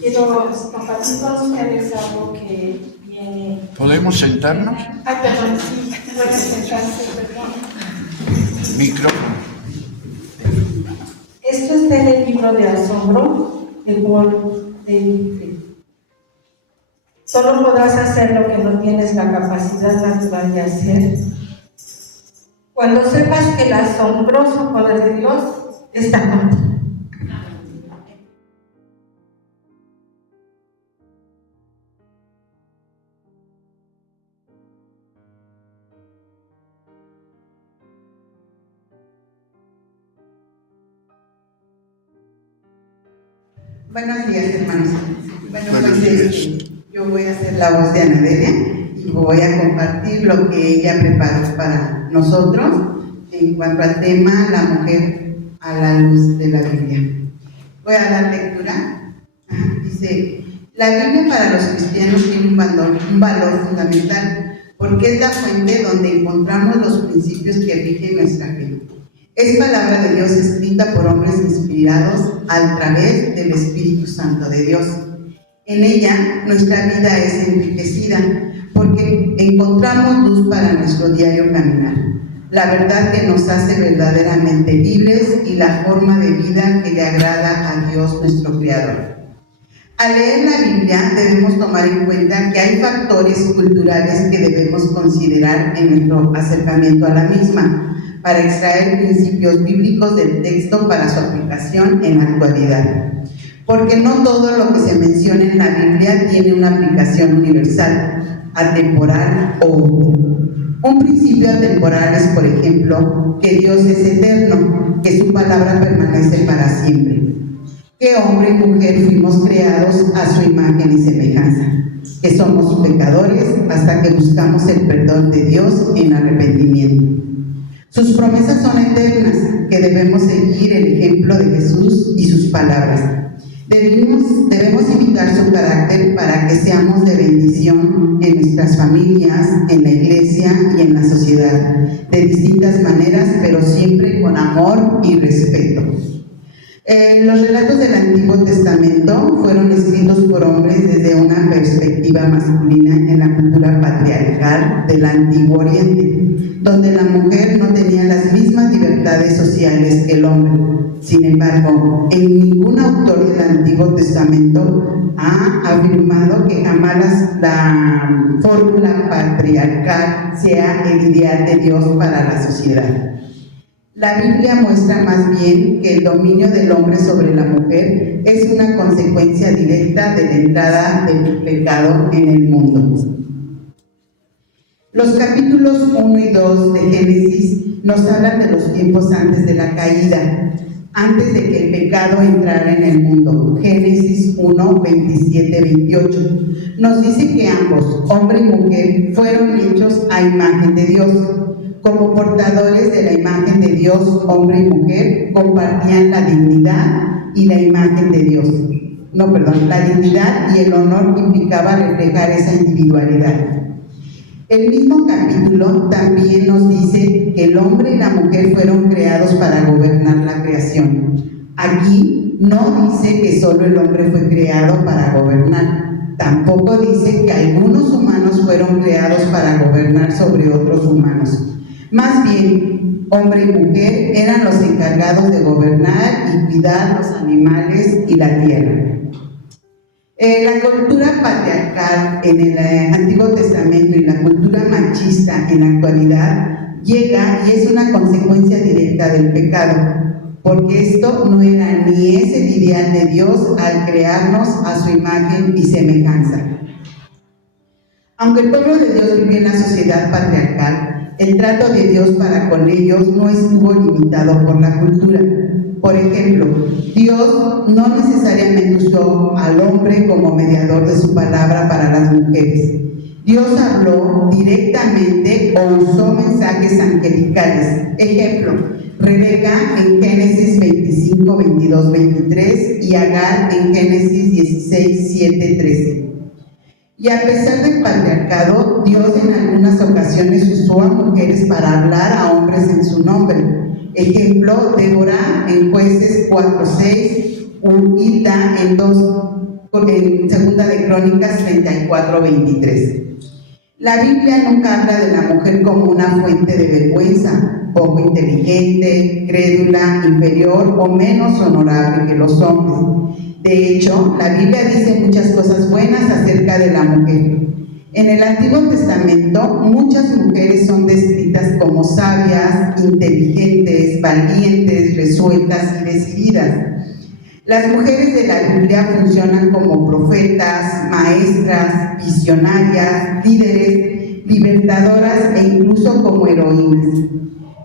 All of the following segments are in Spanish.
Quiero compartir con ustedes algo que viene... ¿Podemos sentarnos? Ay, perdón, sí, pueden sentarse, perdón. Micrófono. Esto está en el libro de Asombro de Paul David. Solo podrás hacer lo que no tienes la capacidad natural de hacer. Cuando sepas que el asombroso poder de Dios está contigo. Buenos días, hermanos. Bueno, pues yo voy a hacer la voz de Ana Delia y voy a compartir lo que ella preparó para nosotros en cuanto al tema la mujer a la luz de la Biblia. Voy a dar lectura. Dice, la Biblia para los cristianos tiene un valor fundamental porque es la fuente donde encontramos los principios que rigen nuestra fe. Es palabra de Dios escrita por hombres inspirados a través del Espíritu Santo de Dios. En ella nuestra vida es enriquecida porque encontramos luz para nuestro diario caminar, la verdad que nos hace verdaderamente libres y la forma de vida que le agrada a Dios nuestro Creador. Al leer la Biblia debemos tomar en cuenta que hay factores culturales que debemos considerar en nuestro acercamiento a la misma, para extraer principios bíblicos del texto para su aplicación en la actualidad. Porque no todo lo que se menciona en la Biblia tiene una aplicación universal, atemporal o útil. Un principio atemporal es, por ejemplo, que Dios es eterno, que su palabra permanece para siempre. Que hombre y mujer fuimos creados a su imagen y semejanza. Que somos pecadores hasta que buscamos el perdón de Dios en arrepentimiento. Sus promesas son eternas, que debemos seguir el ejemplo de Jesús y sus palabras. Debemos imitar su carácter para que seamos de bendición en nuestras familias, en la iglesia y en la sociedad, de distintas maneras, pero siempre con amor y respeto. Los relatos del Antiguo Testamento fueron escritos por hombres desde una perspectiva masculina en la cultura patriarcal del Antiguo Oriente, donde la mujer no tenía las mismas libertades sociales que el hombre. Sin embargo, en ningún autor del Antiguo Testamento ha afirmado que jamás la fórmula patriarcal sea el ideal de Dios para la sociedad. La Biblia muestra más bien que el dominio del hombre sobre la mujer es una consecuencia directa de la entrada del pecado en el mundo. Los capítulos 1 y 2 de Génesis nos hablan de los tiempos antes de la caída, antes de que el pecado entrara en el mundo. Génesis 1, 27, 28. Nos dice que ambos, hombre y mujer, fueron hechos a imagen de Dios. Como portadores de la imagen de Dios, hombre y mujer compartían la dignidad y la imagen de Dios. La dignidad y el honor que implicaba reflejar esa individualidad. El mismo capítulo también nos dice que el hombre y la mujer fueron creados para gobernar la creación. Aquí no dice que solo el hombre fue creado para gobernar. Tampoco dice que algunos humanos fueron creados para gobernar sobre otros humanos. Más bien, hombre y mujer eran los encargados de gobernar y cuidar los animales y la tierra. La cultura patriarcal en el Antiguo Testamento y la cultura machista en la actualidad llega y es una consecuencia directa del pecado, porque esto no era ni es el ideal de Dios al crearnos a su imagen y semejanza. Aunque el pueblo de Dios vivía en la sociedad patriarcal, el trato de Dios para con ellos no estuvo limitado por la cultura. Por ejemplo, Dios no necesariamente usó al hombre como mediador de su palabra para las mujeres. Dios habló directamente o usó mensajes angelicales. Ejemplo, Rebeca en Génesis 25, 22, 23 y Agar en Génesis 16, 7, 13. Y a pesar del patriarcado, Dios en algunas ocasiones usó a mujeres para hablar a hombres en su nombre. Ejemplo, Débora en Jueces 4:6, Hulda en 2 en Segunda de Crónicas 34:23. La Biblia nunca habla de la mujer como una fuente de vergüenza, poco inteligente, crédula, inferior o menos honorable que los hombres. De hecho, la Biblia dice muchas cosas buenas acerca de la mujer. En el Antiguo Testamento, muchas mujeres son descritas como sabias, inteligentes, valientes, resueltas y decididas. Las mujeres de la Biblia funcionan como profetas, maestras, visionarias, líderes, libertadoras e incluso como heroínas.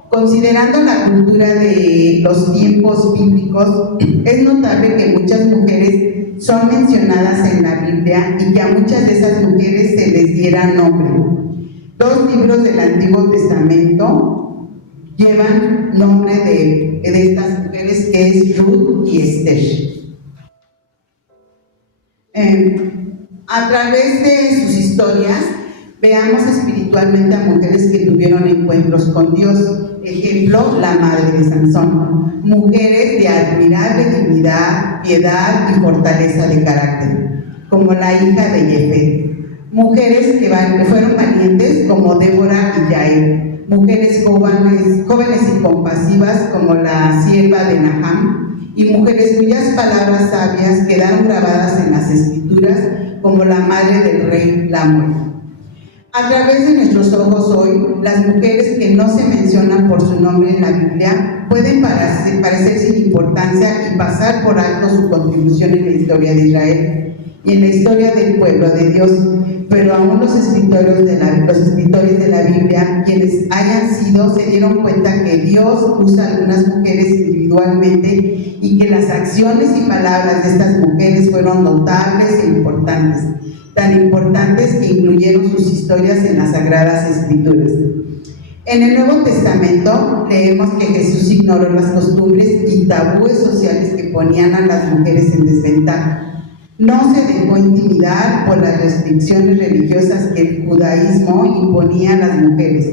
Considerando la cultura de los tiempos bíblicos, es notable que muchas mujeres son mencionadas en la Biblia y que a muchas de esas mujeres se les diera nombre. 2 libros del Antiguo Testamento llevan nombre de estas mujeres, que es Ruth y Esther. A través de sus historias, veamos espiritualmente a mujeres que tuvieron encuentros con Dios. Ejemplo, la madre de Sansón. Mujeres de admirable dignidad, piedad y fortaleza de carácter, como la hija de Jefet. Mujeres que fueron valientes, como Débora y Jael. Mujeres jóvenes y compasivas, como la sierva de Naham. Y mujeres cuyas palabras sabias quedaron grabadas en las Escrituras, como la madre del rey Lamuel. A través de nuestros ojos hoy, las mujeres que no se mencionan por su nombre en la Biblia pueden parecer sin importancia y pasar por alto su contribución en la historia de Israel y en la historia del pueblo de Dios, pero aún los escritores de la Biblia, quienes hayan sido, se dieron cuenta que Dios usa a algunas mujeres individualmente y que las acciones y palabras de estas mujeres fueron notables e importantes, tan importantes que incluyeron sus historias en las Sagradas Escrituras. En el Nuevo Testamento leemos que Jesús ignoró las costumbres y tabúes sociales que ponían a las mujeres en desventaja. No se dejó intimidar por las restricciones religiosas que el judaísmo imponía a las mujeres.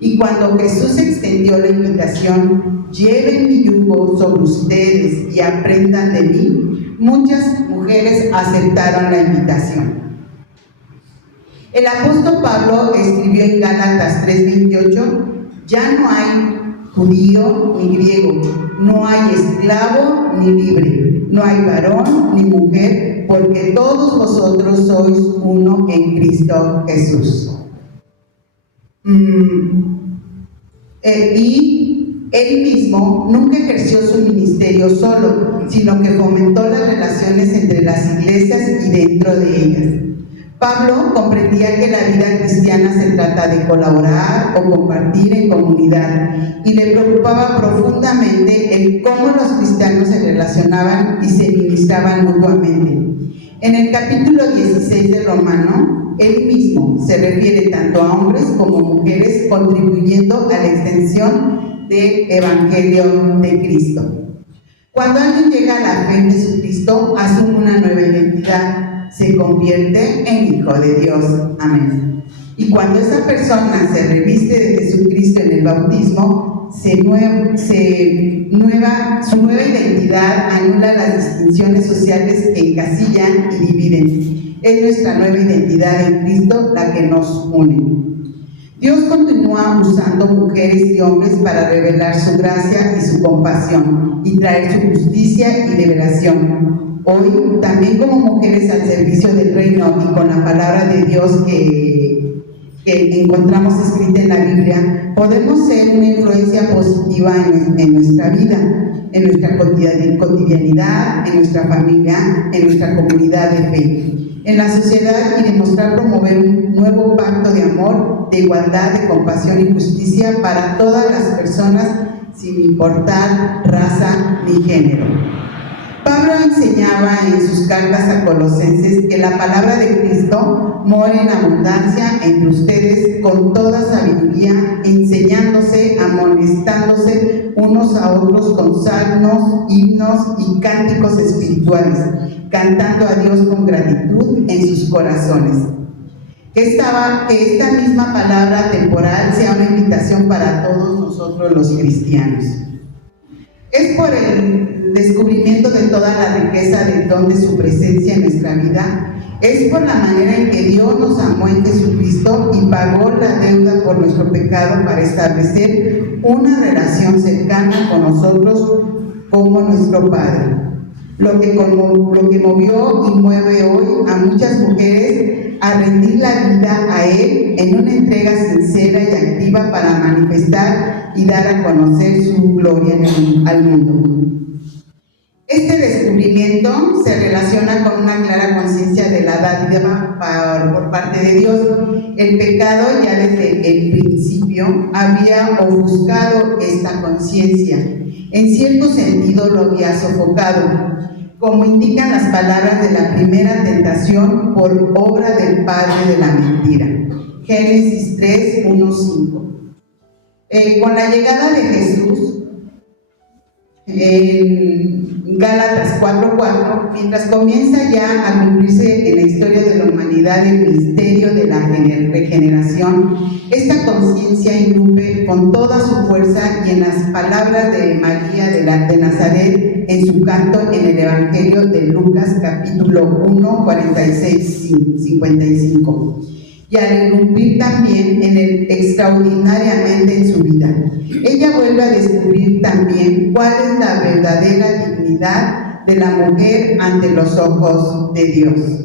Y cuando Jesús extendió la invitación, lleven mi yugo sobre ustedes y aprendan de mí, muchas mujeres aceptaron la invitación. El apóstol Pablo escribió en Gálatas 3:28: ya no hay judío ni griego, no hay esclavo ni libre, no hay varón ni mujer, porque todos vosotros sois uno en Cristo Jesús. Y él mismo nunca ejerció su ministerio solo, sino que fomentó las relaciones entre las iglesias y dentro de ellas. Pablo comprendía que la vida cristiana se trata de colaborar o compartir en comunidad y le preocupaba profundamente el cómo los cristianos se relacionaban y se ministraban mutuamente. En el capítulo 16 de Romano, él mismo se refiere tanto a hombres como mujeres contribuyendo a la extensión del Evangelio de Cristo. Cuando alguien llega a la fe en Jesucristo, asume una nueva identidad. Se convierte en hijo de Dios. Amén. Y cuando esa persona se reviste de Jesucristo en el bautismo, su nueva identidad anula las distinciones sociales que encasillan y dividen. Es nuestra nueva identidad en Cristo la que nos une. Dios continúa usando mujeres y hombres para revelar su gracia y su compasión y traer su justicia y liberación. Hoy, también como mujeres al servicio del reino y con la palabra de Dios que encontramos escrita en la Biblia, podemos ser una influencia positiva en nuestra vida, en nuestra cotidianidad, en nuestra familia, en nuestra comunidad de fe, en la sociedad, y demostrar promover un nuevo pacto de amor, de igualdad, de compasión y justicia para todas las personas, sin importar raza ni género. Pablo enseñaba en sus cartas a Colosenses que la palabra de Cristo mora en abundancia entre ustedes con toda sabiduría, enseñándose, amonestándose unos a otros con salmos, himnos y cánticos espirituales, cantando a Dios con gratitud en sus corazones. Que esta misma palabra temporal sea una invitación para todos nosotros los cristianos. Es por el descubrimiento de toda la riqueza del don de su presencia en nuestra vida, es por la manera en que Dios nos amó en Jesucristo y pagó la deuda por nuestro pecado para establecer una relación cercana con nosotros como nuestro Padre. Lo que movió y mueve hoy a muchas mujeres a rendir la vida a Él en una entrega sincera y activa para manifestar y dar a conocer su gloria al mundo. Este descubrimiento se relaciona con una clara conciencia de la dádiva por parte de Dios. El pecado ya desde el principio había ofuscado esta conciencia. En cierto sentido lo había sofocado, como indican las palabras de la primera tentación por obra del padre de la mentira. Génesis 3, 1, 5. Con la llegada de Jesús, en Gálatas 4:4, mientras comienza ya a cumplirse en la historia de la humanidad el misterio de la regeneración, esta conciencia irrumpe con toda su fuerza y en las palabras de María de Nazaret en su canto en el Evangelio de Lucas capítulo 1, 46-55. Y al irrumpir también extraordinariamente en su vida, ella vuelve a descubrir también cuál es la verdadera dignidad de la mujer ante los ojos de Dios.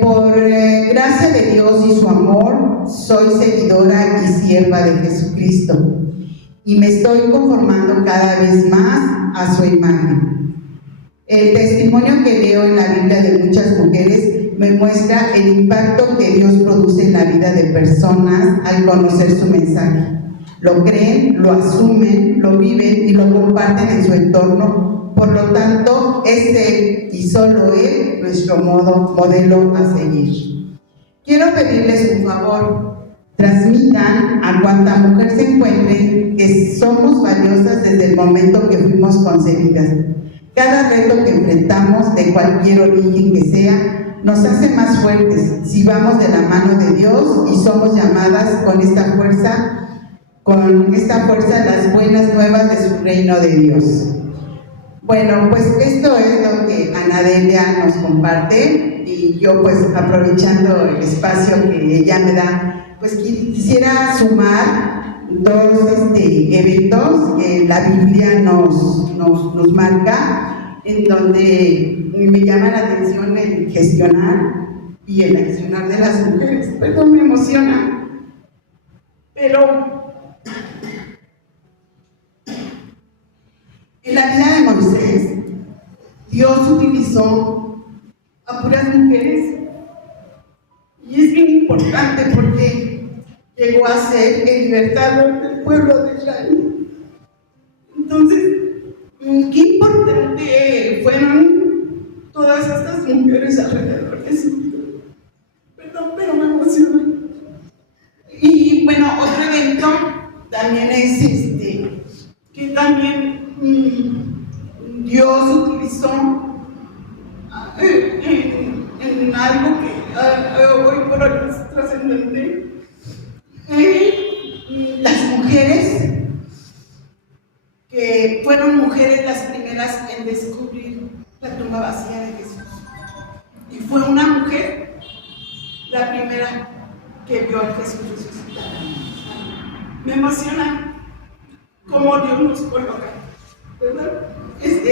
Por gracia de Dios y su amor, soy seguidora y sierva de Jesucristo y me estoy conformando cada vez más a su imagen. El testimonio que leo en la Biblia de muchas mujeres me muestra el impacto que Dios produce en la vida de personas al conocer su mensaje. Lo creen, lo asumen, lo viven y lo comparten en su entorno. Por lo tanto, es Él y solo Él nuestro modelo a seguir. Quiero pedirles un favor. Transmitan a cuanta mujer se encuentre que somos valiosas desde el momento que fuimos concebidas. Cada reto que enfrentamos, de cualquier origen que sea, nos hace más fuertes si vamos de la mano de Dios y somos llamadas con esta fuerza las buenas nuevas de su reino de Dios. Bueno, pues esto es lo que Ana Delia nos comparte y yo pues aprovechando el espacio que ella me da, pues quisiera sumar dos eventos que la Biblia nos marca, en donde me llama la atención el gestionar y el accionar de las mujeres. Perdón, me emociona. Pero en la vida de Moisés, Dios utilizó a puras mujeres. Y es bien importante porque llegó a ser el libertador del pueblo de Israel. Entonces, qué importante fueron todas estas mujeres alrededor de su vida. Perdón, pero me emociona. Y bueno, otro evento también es que también Dios utilizó en algo que hoy por hoy es trascendente. Las mujeres que fueron mujeres las primeras en descubrir la tumba vacía de Jesús. Y fue una mujer la primera que vio a Jesús resucitado. Me emociona cómo Dios nos coloca, ¿verdad?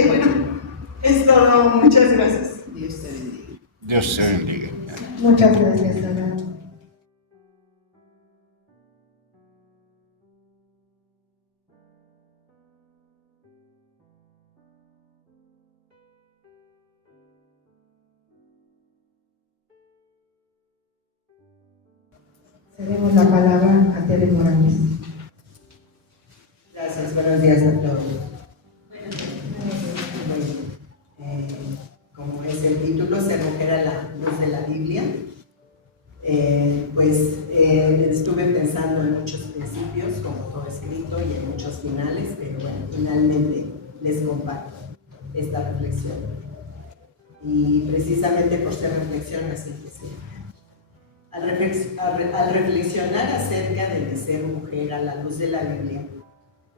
Bueno, es todo. Muchas gracias. Dios te bendiga. Dios te bendiga. Muchas gracias, Ana. Cedemos la palabra a Tere Morales. Gracias, buenos días a todos. Como es el título, Ser mujer a la luz de la Biblia, estuve pensando en muchos principios, como todo escrito, y en muchos finales, pero bueno, finalmente les comparto esta reflexión. Y precisamente por ser reflexión, así que sí. Al reflexionar acerca de ser mujer a la luz de la Biblia,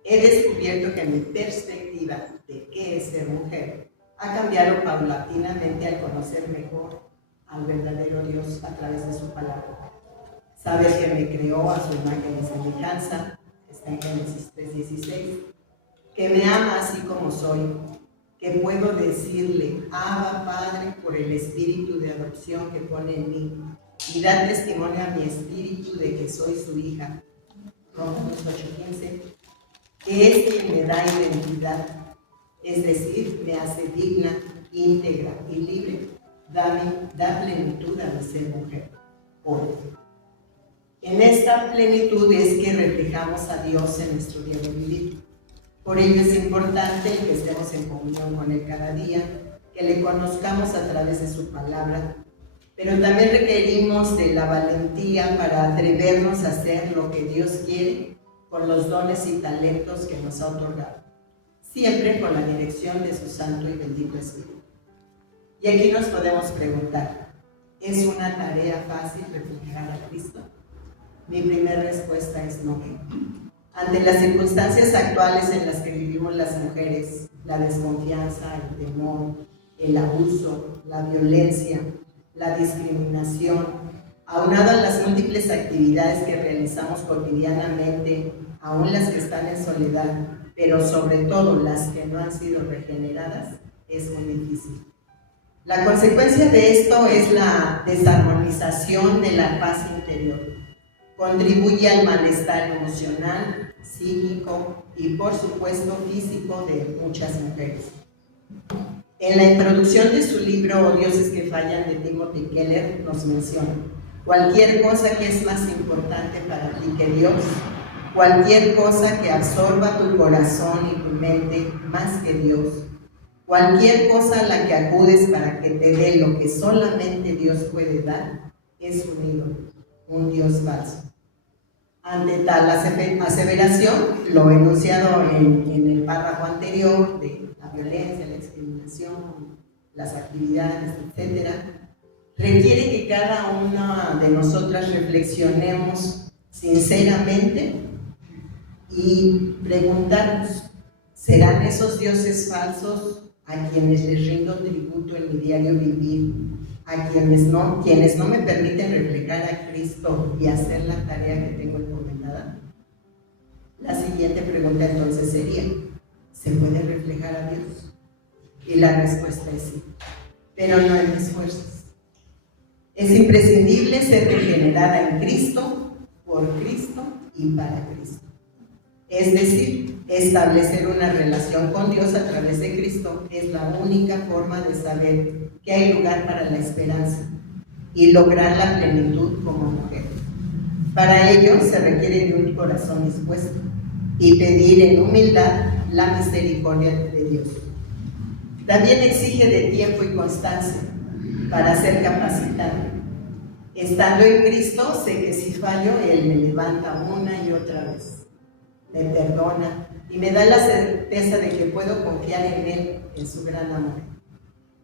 he descubierto que mi perspectiva de qué es ser mujer ha cambiado paulatinamente al conocer mejor al verdadero Dios a través de su palabra. Saber que me creó a su imagen y semejanza, está en Génesis 3:16, que me ama así como soy, que puedo decirle, Abba Padre, por el espíritu de adopción que pone en mí, y dar testimonio a mi espíritu de que soy su hija. Romanos 8:15, que es quien me da identidad, es decir, me hace digna, íntegra y libre, da plenitud a mi ser mujer. Hoy. En esta plenitud es que reflejamos a Dios en nuestro diario vivir. Por ello es importante que estemos en comunión con Él cada día, que le conozcamos a través de su palabra, pero también requerimos de la valentía para atrevernos a hacer lo que Dios quiere con los dones y talentos que nos ha otorgado, siempre con la dirección de su santo y bendito Espíritu. Y aquí nos podemos preguntar, ¿es una tarea fácil reflejar a Cristo? Mi primera respuesta es no. Ante las circunstancias actuales en las que vivimos las mujeres, la desconfianza, el temor, el abuso, la violencia, la discriminación, aunado a las múltiples actividades que realizamos cotidianamente, aún las que están en soledad, pero sobre todo las que no han sido regeneradas, es muy difícil. La consecuencia de esto es la desarmonización de la paz interior. Contribuye al malestar emocional, psíquico y por supuesto físico de muchas mujeres. En la introducción de su libro Dioses que fallan de Timothy Keller nos menciona: cualquier cosa que es más importante para ti que Dios, cualquier cosa que absorba tu corazón y tu mente más que Dios, cualquier cosa a la que acudes para que te dé lo que solamente Dios puede dar, es un ídolo, un Dios falso. Ante tal aseveración, lo enunciado en el párrafo anterior de la violencia, la discriminación, las actividades, etc., requiere que cada una de nosotras reflexionemos sinceramente y preguntarnos, ¿serán esos dioses falsos a quienes les rindo tributo en mi diario vivir, a quienes no me permiten reflejar a Cristo y hacer la tarea que tengo encomendada? La siguiente pregunta entonces sería, ¿se puede reflejar a Dios? Y la respuesta es sí, pero no en mis fuerzas. Es imprescindible ser regenerada en Cristo, por Cristo y para Cristo. Es decir, establecer una relación con Dios a través de Cristo es la única forma de saber que hay lugar para la esperanza y lograr la plenitud como mujer. Para ello se requiere de un corazón dispuesto y pedir en humildad la misericordia de Dios. También exige de tiempo y constancia para ser capacitado. Estando en Cristo, sé que si fallo, Él me levanta una y otra vez, me perdona y me da la certeza de que puedo confiar en Él, en su gran amor,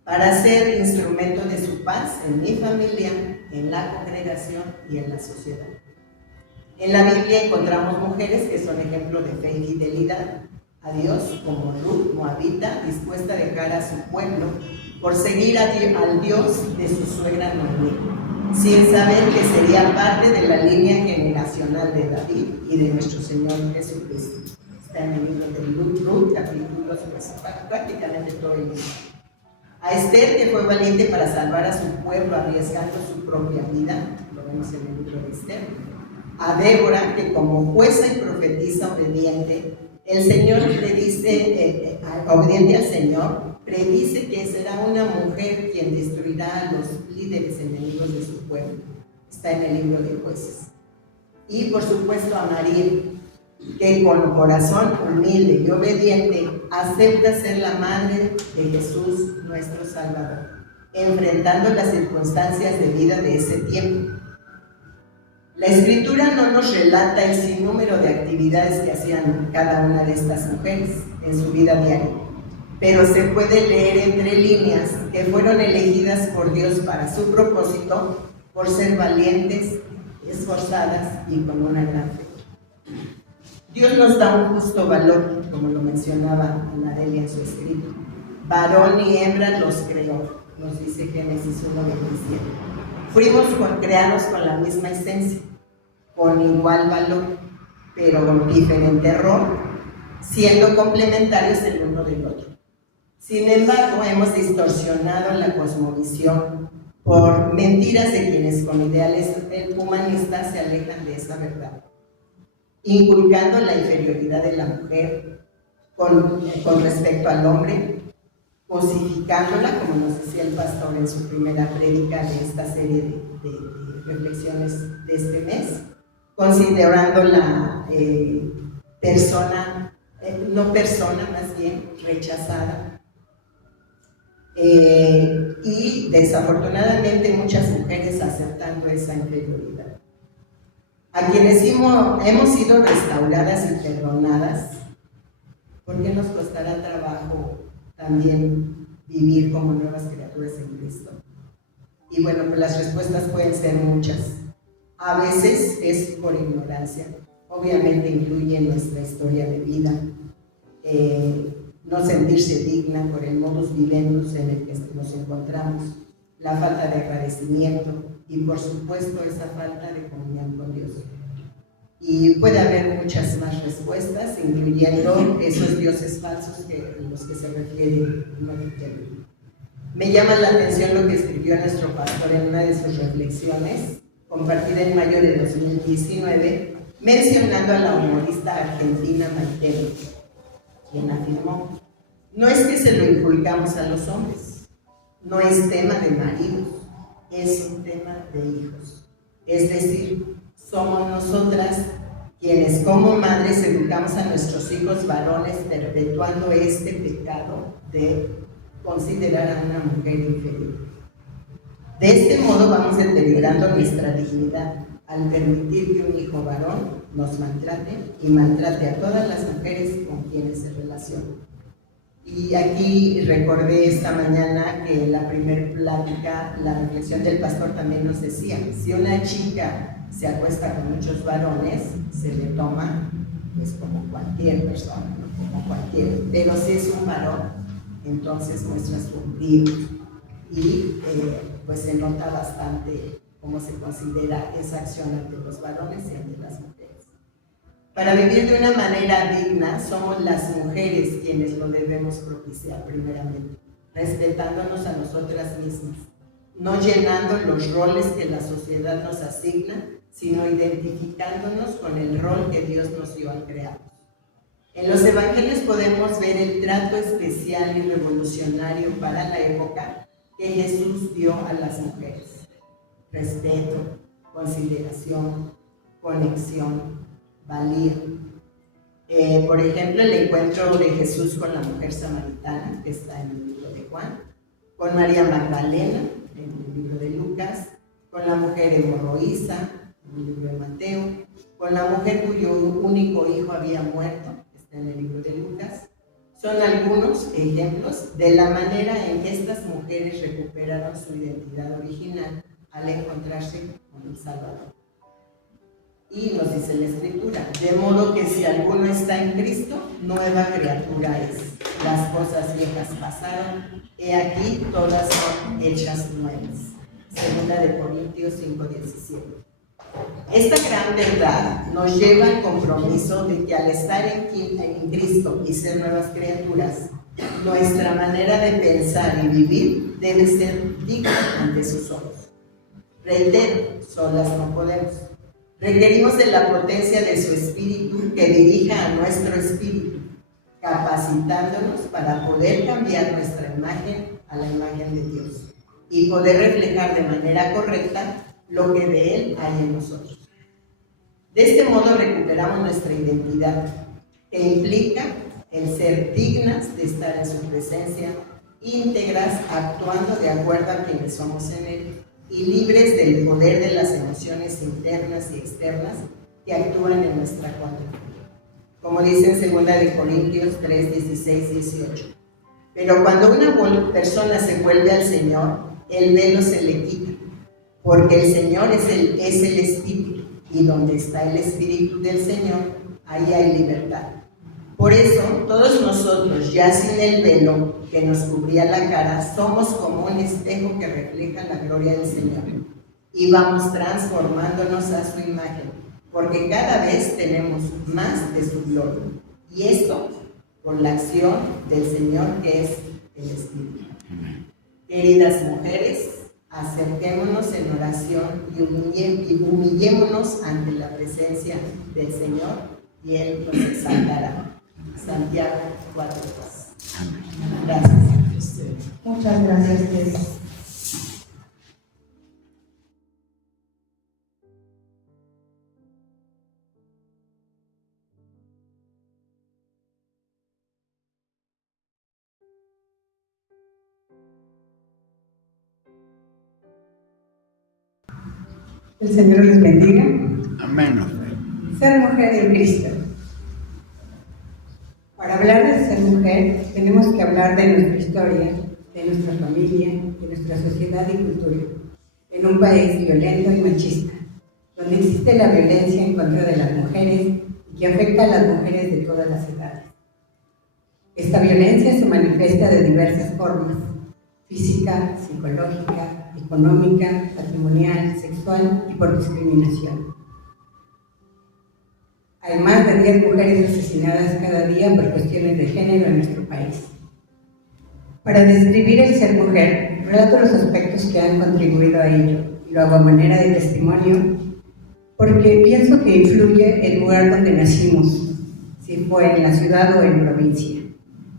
para ser instrumento de su paz en mi familia, en la congregación y en la sociedad. En la Biblia encontramos mujeres que son ejemplo de fe y fidelidad a Dios, como Ruth, moabita, dispuesta a dejar a su pueblo por seguir al Dios de su suegra Noemí, sin saber que sería parte de la línea generacional de David y de nuestro Señor Jesucristo. Está en el libro de Ruth, capítulos, pues, prácticamente todo el libro. A Esther, que fue valiente para salvar a su pueblo arriesgando su propia vida, lo vemos en el libro de Esther. A Débora, que como jueza y profetisa obediente, el Señor obediente al Señor, predice que será una mujer quien destruirá a los líderes enemigos de su pueblo. Está en el libro de Jueces. Y por supuesto a María, que con corazón humilde y obediente acepta ser la madre de Jesús, nuestro Salvador, enfrentando las circunstancias de vida de ese tiempo. La Escritura no nos relata el sinnúmero de actividades que hacían cada una de estas mujeres en su vida diaria, pero se puede leer entre líneas que fueron elegidas por Dios para su propósito por ser valientes, esforzadas y con una gran fe. Dios nos da un justo valor, como lo mencionaba Ana Delia en su escrito. Varón y hembra los creó, nos dice Génesis 1:27. Fuimos creados con la misma esencia, con igual valor, pero con diferente rol, siendo complementarios el uno del otro. Sin embargo, hemos distorsionado la cosmovisión por mentiras de quienes con ideales humanistas se alejan de esa verdad, inculcando la inferioridad de la mujer con respecto al hombre, cosificándola, como nos decía el pastor en su primera prédica de esta serie de reflexiones de este mes, considerándola más bien rechazada. Y desafortunadamente muchas mujeres aceptando esa inferioridad. A quienes hemos sido restauradas y perdonadas, ¿por qué nos costará trabajo también vivir como nuevas criaturas en Cristo? Y bueno, pues las respuestas pueden ser muchas. A veces es por ignorancia, obviamente incluye nuestra historia de vida, no sentirse digna por el modus vivendi en el que nos encontramos, la falta de agradecimiento y por supuesto esa falta de comunión con Dios. Y puede haber muchas más respuestas, incluyendo esos dioses falsos en los que se refiere Martín. Me llama la atención lo que escribió nuestro pastor en una de sus reflexiones, compartida en mayo de 2019, mencionando a la humorista argentina Martín, quien afirmó: no es que se lo inculcamos a los hombres, no es tema de maridos, es un tema de hijos. Es decir, somos nosotras quienes como madres educamos a nuestros hijos varones perpetuando este pecado de considerar a una mujer inferior. De este modo vamos deteriorando nuestra dignidad al permitir que un hijo varón nos maltrate y maltrate a todas las mujeres con quienes se relaciona. Y aquí recordé esta mañana que en la primera plática, la reflexión del pastor también nos decía: si una chica se acuesta con muchos varones, se le toma pues como cualquier persona, ¿no? Como cualquier, pero si es un varón, entonces muestra su brío y pues se nota bastante cómo se considera esa acción ante los varones y ante las mujeres. Para vivir de una manera digna, somos las mujeres quienes lo debemos propiciar primeramente, respetándonos a nosotras mismas, no llenando los roles que la sociedad nos asigna, sino identificándonos con el rol que Dios nos dio al crearnos. En los evangelios podemos ver el trato especial y revolucionario para la época que Jesús dio a las mujeres: respeto, consideración, conexión, valía. Por ejemplo, el encuentro de Jesús con la mujer samaritana, que está en el libro de Juan, con María Magdalena, en el libro de Lucas, con la mujer hemorroísa, en el libro de Mateo, con la mujer cuyo único hijo había muerto, está en el libro de Lucas. Son algunos ejemplos de la manera en que estas mujeres recuperaron su identidad original al encontrarse con el Salvador. Y nos dice la Escritura: de modo que si alguno está en Cristo, nueva criatura es. Las cosas viejas pasaron, he aquí todas son hechas nuevas. Segunda de Corintios 5:17. Esta gran verdad nos lleva al compromiso de que al estar en Cristo y ser nuevas criaturas, nuestra manera de pensar y vivir debe ser digna ante sus ojos. Reitero, solas no podemos. Requerimos de la potencia de su Espíritu que dirija a nuestro espíritu, capacitándonos para poder cambiar nuestra imagen a la imagen de Dios y poder reflejar de manera correcta lo que de Él hay en nosotros. De este modo recuperamos nuestra identidad, que implica el ser dignas de estar en su presencia, íntegras, actuando de acuerdo a quienes somos en Él, y libres del poder de las emociones internas y externas que actúan en nuestra contra. Como dice en 2 de Corintios 3, 16, 18. Pero cuando una persona se vuelve al Señor, el velo se le quita, porque el Señor es el Espíritu, y donde está el Espíritu del Señor, ahí hay libertad. Por eso, todos nosotros, ya sin el velo que nos cubría la cara, somos como un espejo que refleja la gloria del Señor. Y vamos transformándonos a su imagen, porque cada vez tenemos más de su gloria. Y esto por la acción del Señor, que es el Espíritu. Queridas mujeres, acerquémonos en oración y humillémonos ante la presencia del Señor, y Él nos exaltará. Santiago 4:2. Gracias. Muchas gracias, Teresa. El Señor les bendiga. Amén. Ser mujer en Cristo. Para hablar de ser mujer, tenemos que hablar de nuestra historia, de nuestra familia, de nuestra sociedad y cultura, en un país violento y machista, donde existe la violencia en contra de las mujeres y que afecta a las mujeres de todas las edades. Esta violencia se manifiesta de diversas formas: física, psicológica, económica, patrimonial, sexual y por discriminación. Hay más de 10 mujeres asesinadas cada día por cuestiones de género en nuestro país. Para describir el ser mujer, relato los aspectos que han contribuido a ello, y lo hago a manera de testimonio, porque pienso que influye el lugar donde nacimos, si fue en la ciudad o en provincia,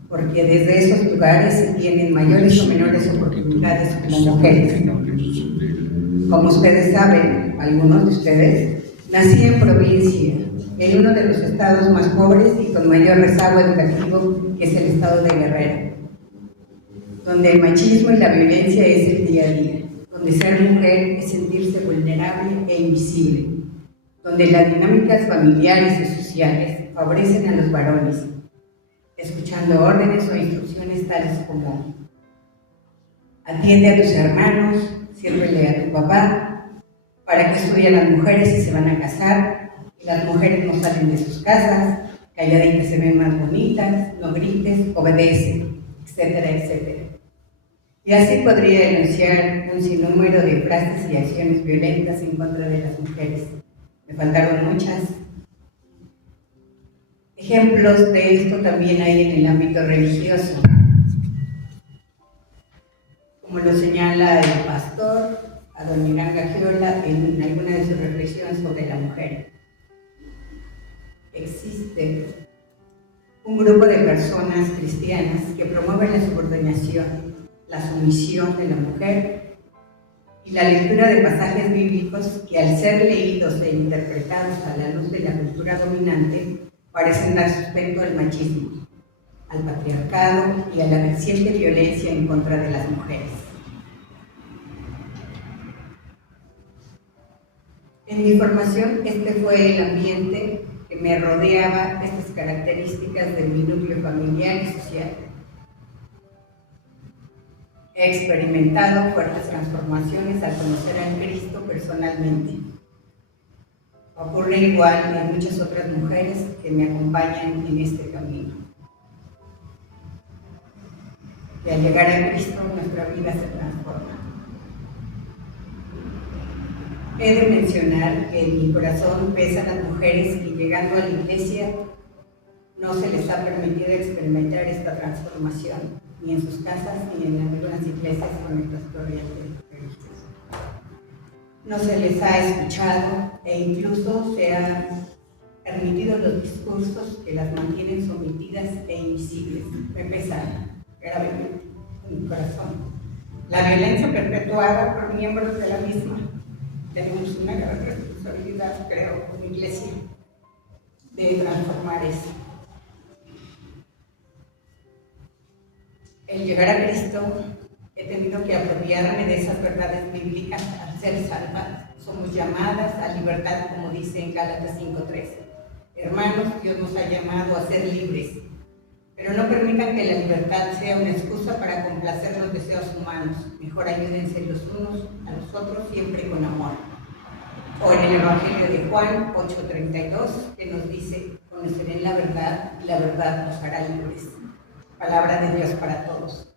porque desde esos lugares se tienen mayores o menores oportunidades como mujeres. Como ustedes saben, algunos de ustedes, nací en provincia, en uno de los estados más pobres y con mayor rezago educativo, que es el estado de Guerrero, donde el machismo y la violencia es el día a día, donde ser mujer es sentirse vulnerable e invisible, donde las dinámicas familiares y sociales favorecen a los varones, escuchando órdenes o instrucciones tales como: atiende a tus hermanos, sírvele a tu papá, para que estudian las mujeres y se van a casar, y las mujeres no salen de sus casas, calladitas se ven más bonitas, no grites, obedece, etcétera, etcétera. Y así podría enunciar un sinnúmero de frases y acciones violentas en contra de las mujeres. Me faltaron muchas. Ejemplos de esto también hay en el ámbito religioso, como lo señala el pastor a don Miranga Giola en alguna de sus reflexiones sobre la mujer. Existe un grupo de personas cristianas que promueven la subordinación, la sumisión de la mujer y la lectura de pasajes bíblicos que, al ser leídos e interpretados a la luz de la cultura dominante, parecen dar sustento al machismo, al patriarcado y a la creciente violencia en contra de las mujeres. En mi formación, este fue el ambiente que me rodeaba, estas características de mi núcleo familiar y social. He experimentado fuertes transformaciones al conocer a Cristo personalmente. Ocurre igual en muchas otras mujeres que me acompañan en este camino. Y al llegar a Cristo, nuestra vida se transforma. He de mencionar que en mi corazón pesan las mujeres que, llegando a la iglesia, no se les ha permitido experimentar esta transformación, ni en sus casas ni en algunas iglesias con estas corrientes religiosas. No se les ha escuchado e incluso se han permitido los discursos que las mantienen sometidas e invisibles. Me pesa gravemente en mi corazón la violencia perpetuada por miembros de la misma. Tenemos una gran responsabilidad, creo, como iglesia, de transformar eso. El llegar a Cristo, he tenido que apropiarme de esas verdades bíblicas al ser salvadas. Somos llamadas a libertad, como dice en Gálatas 5:13. Hermanos, Dios nos ha llamado a ser libres, pero no permitan que la libertad sea una excusa para complacer los deseos humanos. Mejor ayúdense los unos a los otros, siempre con amor. O en el Evangelio de Juan 8:32, que nos dice: con conocerán la verdad y la verdad los hará libres. Palabra de Dios para todos.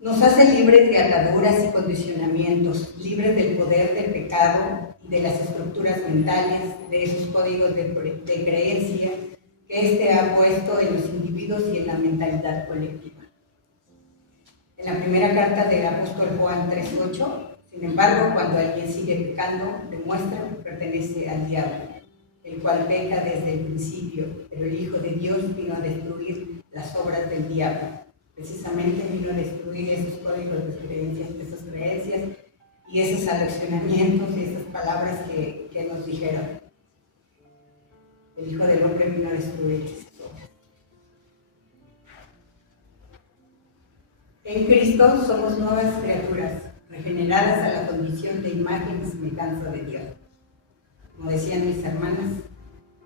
Nos hace libres de ataduras y condicionamientos, libres del poder del pecado y de las estructuras mentales, de esos códigos de creencia que éste ha puesto en los individuos y en la mentalidad colectiva. En la primera carta del apóstol Juan 3:8, sin embargo, cuando alguien sigue pecando, demuestra que pertenece al diablo, el cual peca desde el principio, pero el Hijo de Dios vino a destruir las obras del diablo. Precisamente vino a destruir esos códigos de creencias, esas creencias y esos aleccionamientos y esas palabras que nos dijeron. El Hijo del Hombre vino a destruir esas obras. En Cristo somos nuevas criaturas, regeneradas a la condición de imagen y semejanza de Dios. Como decían mis hermanas,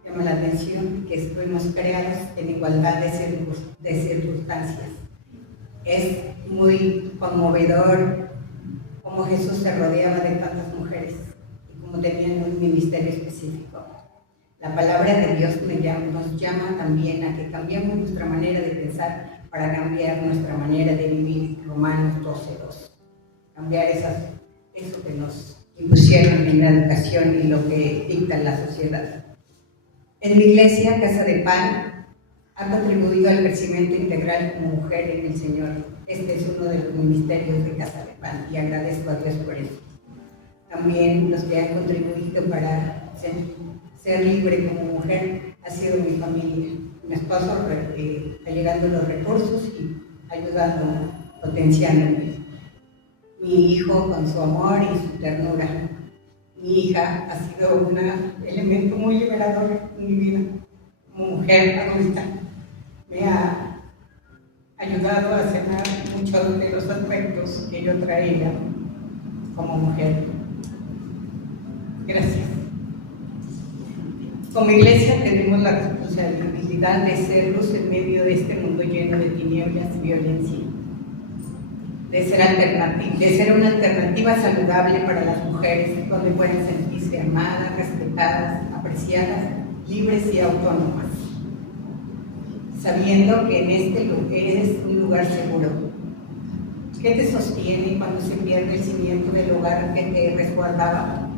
llama la atención que fuimos creados en igualdad de circunstancias. Es muy conmovedor cómo Jesús se rodeaba de tantas mujeres y cómo tenían un ministerio específico. La palabra de Dios nos llama también a que cambiemos nuestra manera de pensar para cambiar nuestra manera de vivir. Romanos 12:2. Cambiar eso que nos impusieron en la educación y lo que dicta la sociedad. En mi iglesia, Casa de Pan, ha contribuido al crecimiento integral como mujer en el Señor. Este es uno de los ministerios de Casa de Pan y agradezco a Dios por eso. También los que han contribuido para ser libre como mujer ha sido mi familia. Mi esposo allegando los recursos y ayudando, potenciándome. Mi hijo con su amor y su ternura. Mi hija ha sido un elemento muy liberador en mi vida como mujer adulta. Me ha ayudado a sanar muchos de los aspectos que yo traía como mujer. Gracias. Como iglesia tenemos la responsabilidad de ser luz en medio de este mundo lleno de tinieblas y violencia. De ser una alternativa saludable para las mujeres, donde pueden sentirse amadas, respetadas, apreciadas, libres y autónomas, sabiendo que en este lugar es un lugar seguro. ¿Qué te sostiene cuando se pierde el cimiento del hogar que te resguardaba?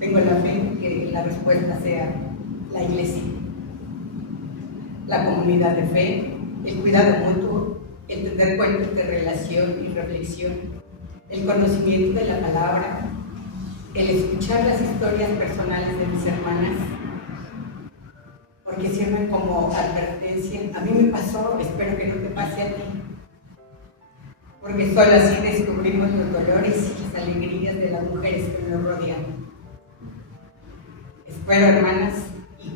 Tengo la fe que la respuesta sea la iglesia, la comunidad de fe, el cuidado mutuo, el tener cuentos de relación y reflexión, el conocimiento de la palabra, el escuchar las historias personales de mis hermanas, porque sirven como advertencia. A mí me pasó, espero que no te pase a ti, porque solo así descubrimos los dolores y las alegrías de las mujeres que nos rodean. Espero, hermanas, y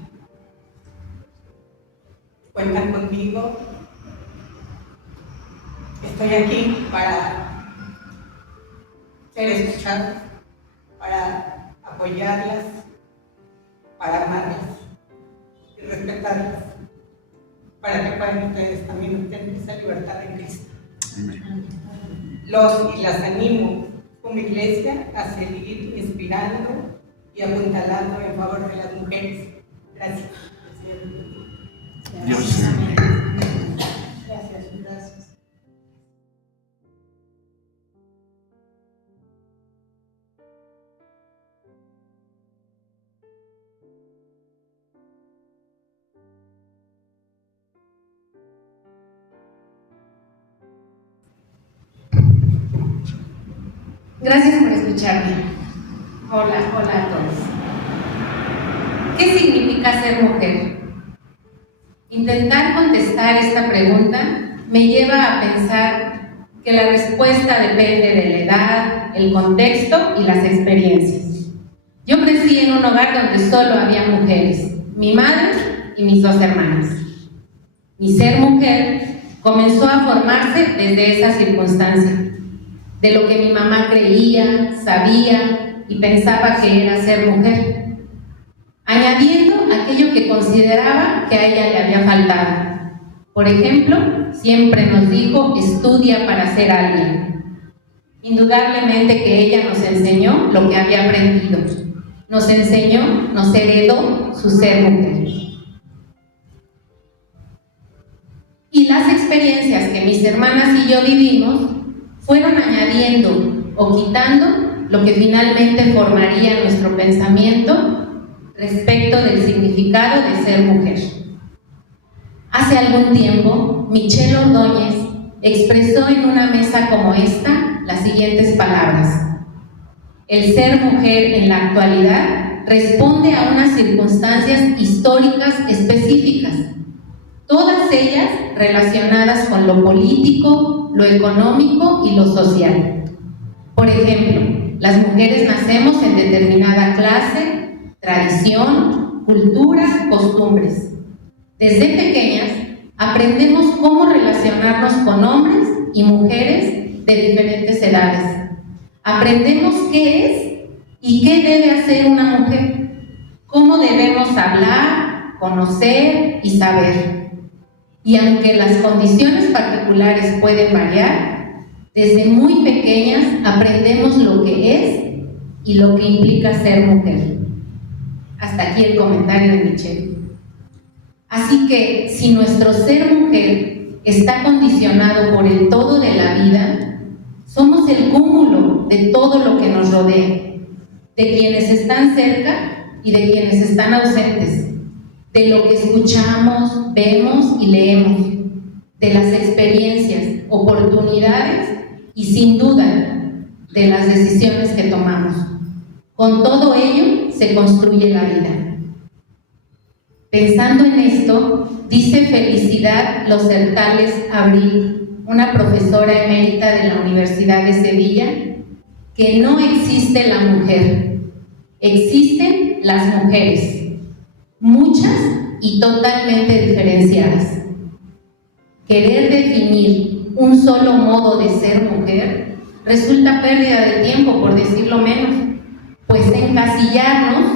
cuentan conmigo. Estoy aquí para ser escuchada, para apoyarlas, para amarlas y respetarlas, para que puedan ustedes también obtener esa libertad en Cristo. Amén. Los y las animo como iglesia a seguir inspirando y apuntalando en favor de las mujeres. Gracias. Dios. Gracias. Gracias. Gracias por escucharme. Hola a todos. ¿Qué significa ser mujer? Intentar contestar esta pregunta me lleva a pensar que la respuesta depende de la edad, el contexto y las experiencias. Yo crecí en un hogar donde solo había mujeres, mi madre y mis dos hermanas. Mi ser mujer comenzó a formarse desde esa circunstancia, de lo que mi mamá creía, sabía y pensaba que era ser mujer, añadiendo aquello que consideraba que a ella le había faltado. Por ejemplo, siempre nos dijo: estudia para ser alguien. Indudablemente que ella nos enseñó lo que había aprendido. nos enseñó, nos heredó su ser mujer. Y las experiencias que mis hermanas y yo vivimos fueron añadiendo o quitando lo que finalmente formaría nuestro pensamiento respecto del significado de ser mujer. Hace algún tiempo, Michelle Ordóñez expresó en una mesa como esta las siguientes palabras: el ser mujer en la actualidad responde a unas circunstancias históricas específicas, todas ellas relacionadas con lo político, lo económico y lo social. Por ejemplo, las mujeres nacemos en determinada clase, tradición, cultura, costumbres. Desde pequeñas aprendemos cómo relacionarnos con hombres y mujeres de diferentes edades. Aprendemos qué es y qué debe hacer una mujer, cómo debemos hablar, conocer y saber. Y aunque las condiciones particulares pueden variar, desde muy pequeñas aprendemos lo que es y lo que implica ser mujer. Hasta aquí el comentario de Michelle. Así que si nuestro ser mujer está condicionado por el todo de la vida, somos el cúmulo de todo lo que nos rodea, de quienes están cerca y de quienes están ausentes, de lo que escuchamos, vemos y leemos, de las experiencias, oportunidades y sin duda de las decisiones que tomamos. Con todo ello se construye la vida. Pensando en esto, dice Felicidad Losertales Abril, una profesora emérita de la Universidad de Sevilla, que no existe la mujer, existen las mujeres, muchas y totalmente diferenciadas. Querer definir un solo modo de ser mujer resulta pérdida de tiempo, por decirlo menos, pues encasillarnos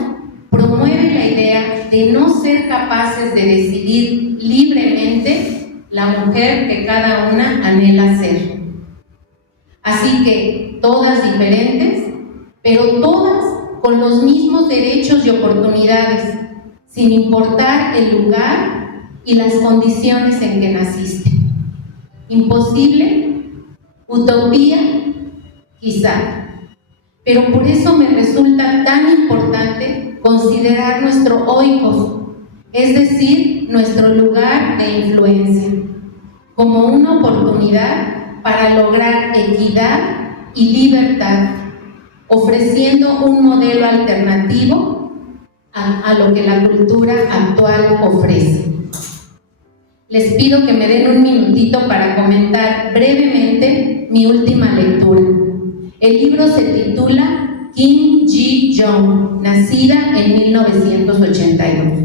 promueve la idea de no ser capaces de decidir libremente la mujer que cada una anhela ser. Así que todas diferentes, pero todas con los mismos derechos y oportunidades, sin importar el lugar y las condiciones en que naciste. ¿Imposible? ¿Utopía? Quizá. Pero por eso me resulta tan importante considerar nuestro oikos, es decir, nuestro lugar de influencia, como una oportunidad para lograr equidad y libertad, ofreciendo un modelo alternativo a lo que la cultura actual ofrece. Les pido que me den un minutito para comentar brevemente mi última lectura. El libro se titula Kim Ji-young, nacida en 1982.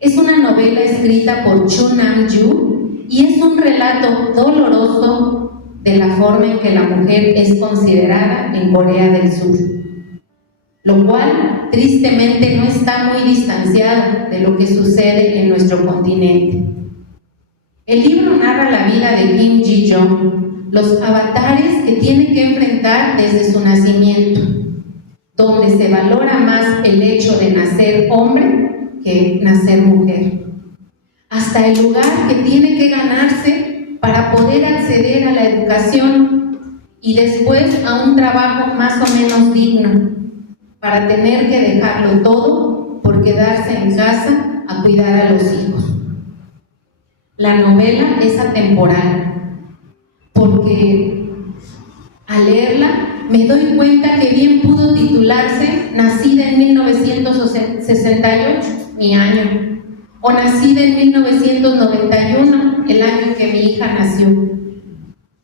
Es una novela escrita por Chu Nam-yu y es un relato doloroso de la forma en que la mujer es considerada en Corea del Sur, lo cual tristemente no está muy distanciado de lo que sucede en nuestro continente. El libro narra la vida de Kim Ji-young, los avatares que tiene que enfrentar desde su nacimiento, donde se valora más el hecho de nacer hombre que nacer mujer, hasta el lugar que tiene que ganarse para poder acceder a la educación y después a un trabajo más o menos digno, para tener que dejarlo todo por quedarse en casa a cuidar a los hijos. La novela es atemporal, porque al leerla me doy cuenta que bien pudo titularse Nacida en 1968, mi año, o Nacida en 1991, el año en que mi hija nació,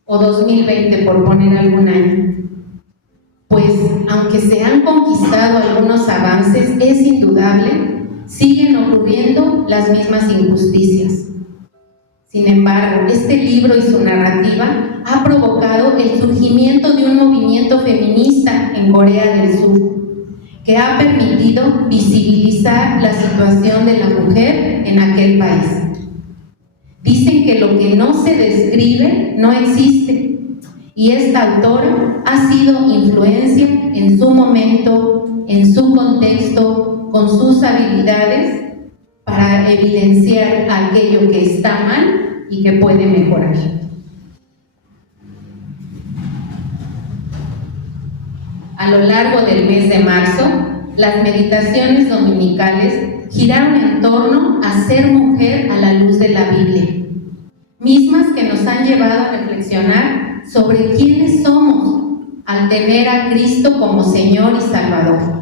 o 2020, por poner algún año. Pues, aunque se han conquistado algunos avances, es indudable, siguen ocurriendo las mismas injusticias. Sin embargo, este libro y su narrativa ha provocado el surgimiento de un movimiento feminista en Corea del Sur, que ha permitido visibilizar la situación de la mujer en aquel país. Dicen que lo que no se describe no existe, y esta autora ha sido influencia en su momento en su contexto, con sus habilidades, para evidenciar aquello que está mal y que puede mejorar. A lo largo del mes de marzo, las meditaciones dominicales giraron en torno a ser mujer a la luz de la Biblia, mismas que nos han llevado a reflexionar sobre quiénes somos al tener a Cristo como Señor y Salvador,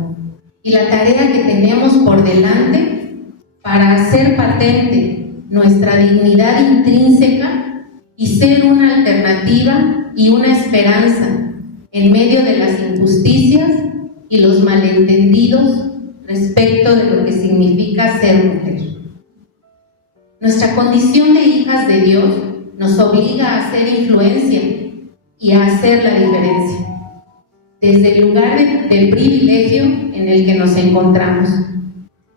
y la tarea que tenemos por delante para hacer patente nuestra dignidad intrínseca y ser una alternativa y una esperanza en medio de las injusticias y los malentendidos respecto de lo que significa ser mujer. Nuestra condición de hijas de Dios nos obliga a hacer influencia y a hacer la diferencia, desde el lugar de privilegio en el que nos encontramos,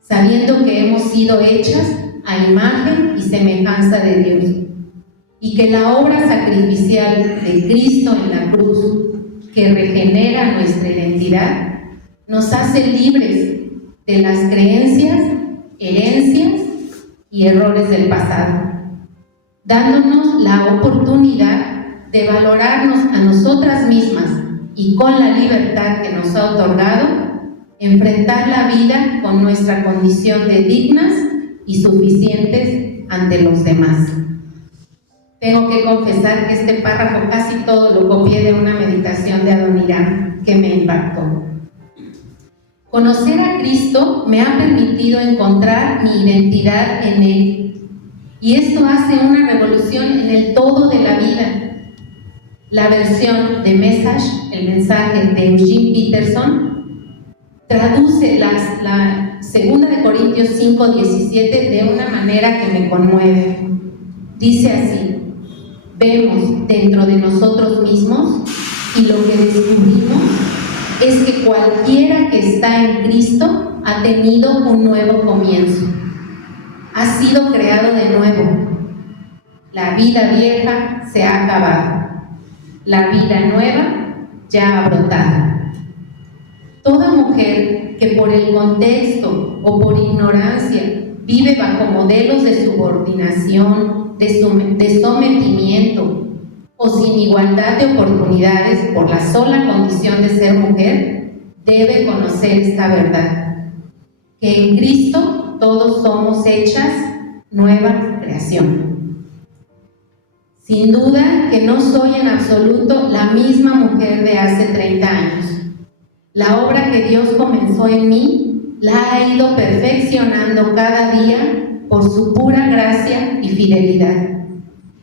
sabiendo que hemos sido hechas a imagen y semejanza de Dios, y que la obra sacrificial de Cristo en la cruz, que regenera nuestra identidad, nos hace libres de las creencias, herencias y errores del pasado, dándonos la oportunidad de valorarnos a nosotras mismas y con la libertad que nos ha otorgado, enfrentar la vida con nuestra condición de dignas y suficientes ante los demás. Tengo que confesar que este párrafo casi todo lo copié de una meditación de Adoniram que me impactó. Conocer a Cristo me ha permitido encontrar mi identidad en Él, y esto hace una revolución en el todo de la vida. La versión de Message, el mensaje de Eugene Peterson, traduce la 2 Corintios 5:17 de una manera que me conmueve. Dice así: vemos dentro de nosotros mismos y lo que descubrimos es que cualquiera que está en Cristo ha tenido un nuevo comienzo. Ha sido creado de nuevo. La vida vieja se ha acabado. La vida nueva ya ha brotado. Toda mujer que por el contexto o por ignorancia vive bajo modelos de subordinación, de sometimiento o sin igualdad de oportunidades por la sola condición de ser mujer, debe conocer esta verdad: que en Cristo todos somos hechas nueva creación. Sin duda que no soy en absoluto la misma mujer de hace 30 años. La obra que Dios comenzó en mí la ha ido perfeccionando cada día por su pura gracia y fidelidad.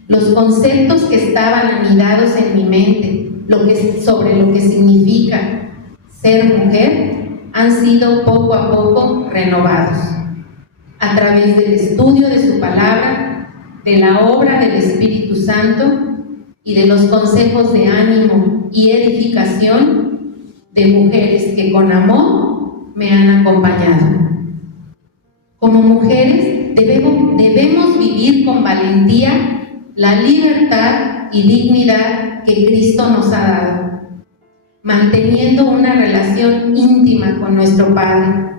Los conceptos que estaban anidados en mi mente sobre lo que significa ser mujer han sido poco a poco renovados a través del estudio de su palabra, de la obra del Espíritu Santo y de los consejos de ánimo y edificación de mujeres que con amor me han acompañado. Como mujeres debemos vivir con valentía la libertad y dignidad que Cristo nos ha dado, manteniendo una relación íntima con nuestro Padre,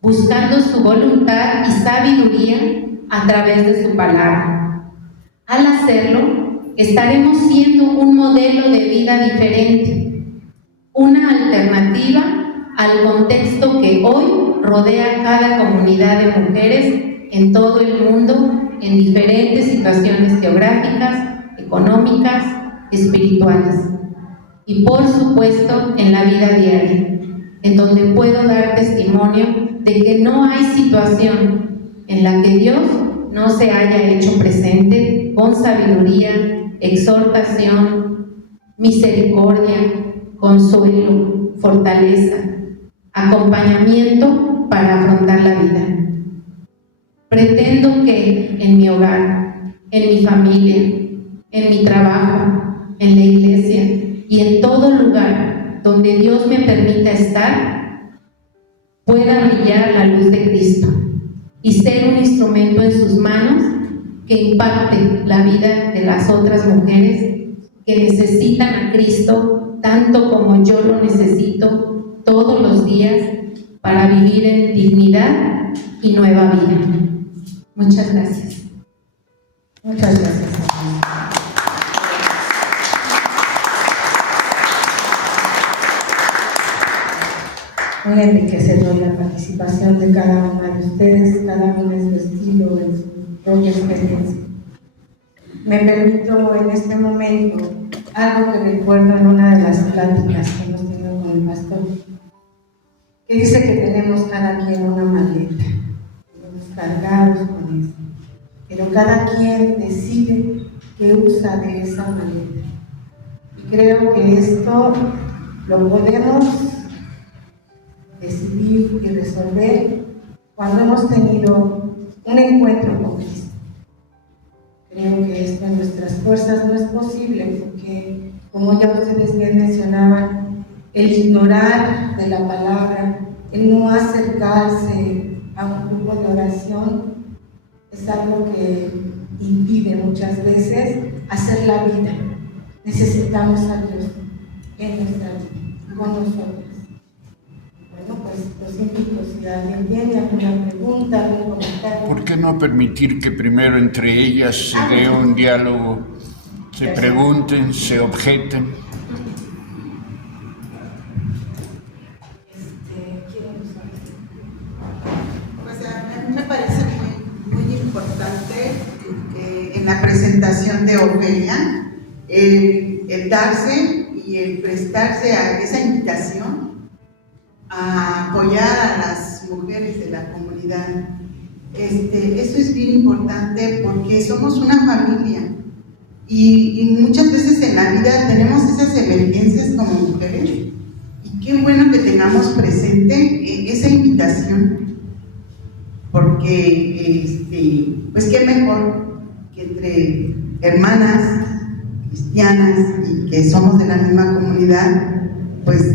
buscando su voluntad y sabiduría a través de su palabra. Al hacerlo, estaremos siendo un modelo de vida diferente, una alternativa al contexto que hoy rodea cada comunidad de mujeres en todo el mundo, en diferentes situaciones geográficas, económicas, espirituales y por supuesto en la vida diaria, en donde puedo dar testimonio de que no hay situación en la que Dios no se haya hecho presente con sabiduría, exhortación, misericordia, consuelo, fortaleza, acompañamiento para afrontar la vida. Pretendo que en mi hogar, en mi familia, en mi trabajo, en la iglesia y en todo lugar donde Dios me permita estar, pueda brillar la luz de Cristo y ser un instrumento en sus manos que impacte la vida de las otras mujeres que necesitan a Cristo tanto como yo lo necesito todos los días para vivir en dignidad y nueva vida. Muchas gracias. Muchas gracias. Muy enriquecedor la participación de cada una de ustedes, cada uno en su estilo, en su propia experiencia. Me permito en este momento algo que recuerdo en una de las pláticas que hemos tenido con el pastor, que dice que tenemos cada quien una maleta, estamos cargados con eso, pero cada quien decide qué usa de esa maleta. Y creo que esto lo podemos decidir y resolver cuando hemos tenido un encuentro con Cristo. Creo que esto en nuestras fuerzas no es posible porque, como ya ustedes bien mencionaban, el ignorar de la palabra, el no acercarse a un grupo de oración es algo que impide muchas veces hacer la vida. Necesitamos a Dios en nuestra vida, con nosotros. Bueno, pues los invito, si alguien tiene alguna pregunta, algún comentario. ¿Por qué no permitir que primero entre ellas se dé un diálogo, se pregunten, se objeten? Pues a mí me parece muy importante que en la presentación de Ofelia el darse y el prestarse a esa invitación a apoyar a las mujeres de la comunidad. Eso es bien importante porque somos una familia y muchas veces en la vida tenemos esas emergencias como mujeres y qué bueno que tengamos presente esa invitación porque pues qué mejor que entre hermanas cristianas y que somos de la misma comunidad, pues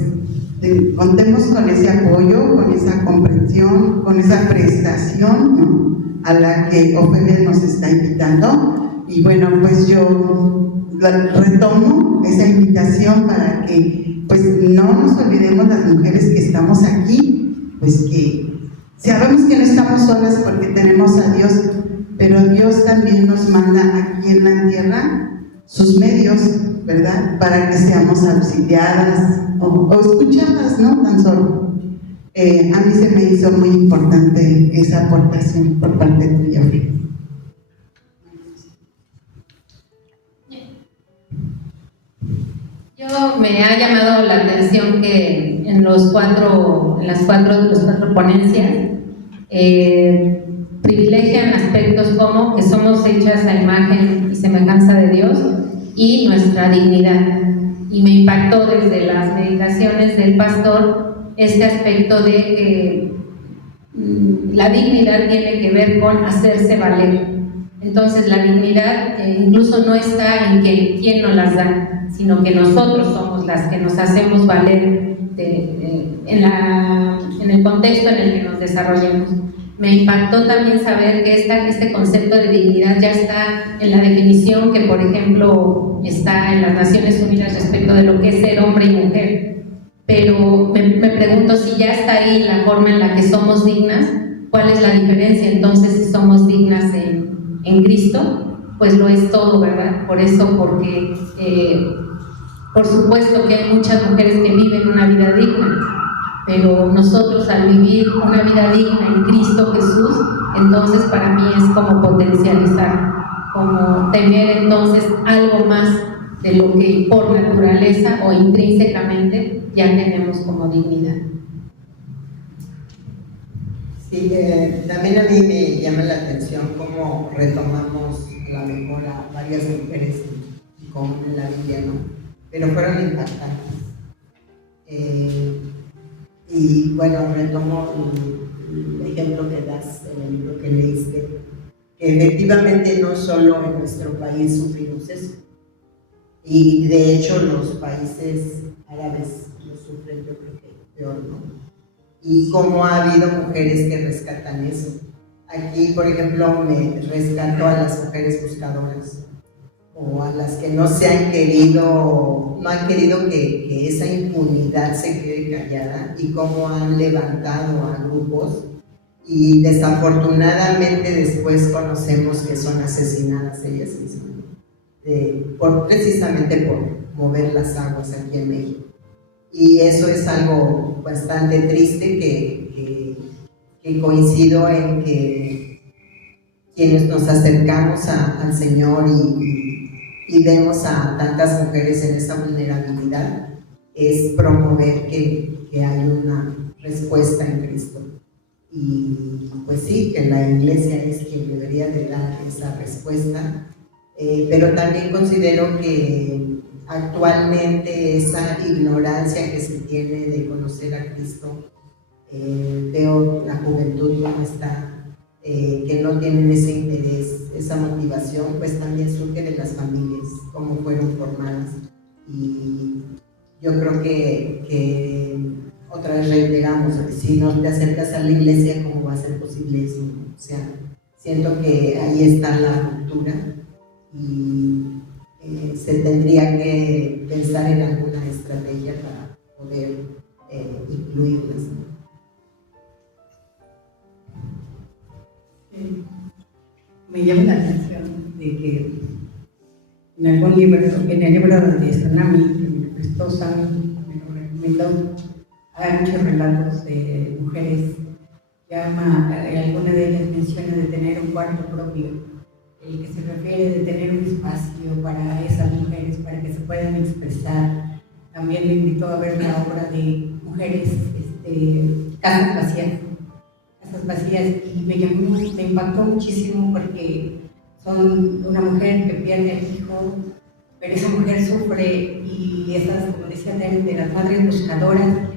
contemos con ese apoyo, con esa comprensión, con esa prestación, ¿no?, a la que Ofelia nos está invitando. Y bueno, pues yo retomo esa invitación para que pues no nos olvidemos las mujeres que estamos aquí, pues que sabemos que no estamos solas porque tenemos a Dios, pero Dios también nos manda aquí en la tierra sus medios, ¿verdad?, para que seamos auxiliadas o escuchadas, ¿no?, tan solo. A mí se me hizo muy importante esa aportación por parte tuya. Me ha llamado la atención que en las cuatro ponencias privilegian aspectos como que somos hechas a imagen y semejanza de Dios y nuestra dignidad. Y me impactó desde las meditaciones del pastor este aspecto de que la dignidad tiene que ver con hacerse valer. Entonces la dignidad incluso no está en que quién nos las da, sino que nosotros somos las que nos hacemos valer en el contexto en el que nos desarrollemos. Me impactó también saber que este concepto de dignidad ya está en la definición que, por ejemplo, está en las Naciones Unidas respecto de lo que es ser hombre y mujer. Pero me pregunto si ya está ahí la forma en la que somos dignas, ¿cuál es la diferencia? Entonces, si somos dignas en Cristo, pues lo es todo, ¿verdad? Por eso, porque por supuesto que hay muchas mujeres que viven una vida digna, pero nosotros al vivir una vida digna en Cristo Jesús, entonces para mí es como potencializar, como tener entonces algo más de lo que por naturaleza o intrínsecamente ya tenemos como dignidad. Sí, también a mí me llama la atención cómo retomamos a lo mejor a varias mujeres como en la Biblia, ¿no? Pero fueron impactantes. Y bueno, retomo el ejemplo que das en el libro que leíste, que efectivamente no solo en nuestro país sufrimos eso, y de hecho los países árabes lo sufren, yo creo que peor, ¿no? Y cómo ha habido mujeres que rescatan eso. Aquí, por ejemplo, me rescató a las mujeres buscadoras, o a las que no han querido que esa impunidad se quede callada, y cómo han levantado a grupos y desafortunadamente después conocemos que son asesinadas ellas mismas, precisamente por mover las aguas aquí en México. Y eso es algo bastante triste que coincido en que quienes nos acercamos al Señor y vemos a tantas mujeres en esa vulnerabilidad, es promover que hay una respuesta en Cristo. Y pues sí, que la Iglesia es quien debería de dar esa respuesta, pero también considero que actualmente esa ignorancia que se tiene de conocer a Cristo, veo la juventud como está, que no tienen ese interés, esa motivación, pues también surge de las familias, cómo fueron formadas. Y yo creo que otra vez reiteramos, si no te acercas a la iglesia, ¿cómo va a ser posible eso? O sea, siento que ahí está la ruptura y se tendría que pensar en alguna estrategia para poder incluirlas, ¿no? Me llama la atención de que en algún libro, en el libro de Tsunami, que me prestó Sam, me lo recomendó, hay muchos relatos de mujeres, alguna de ellas menciona de tener un cuarto propio, el que se refiere de tener un espacio para esas mujeres, para que se puedan expresar. También me invitó a ver la obra de mujeres, casas vacías, y me impactó muchísimo porque son una mujer que pierde al hijo, pero esa mujer sufre, y esas, como decía Tere, de las madres buscadoras,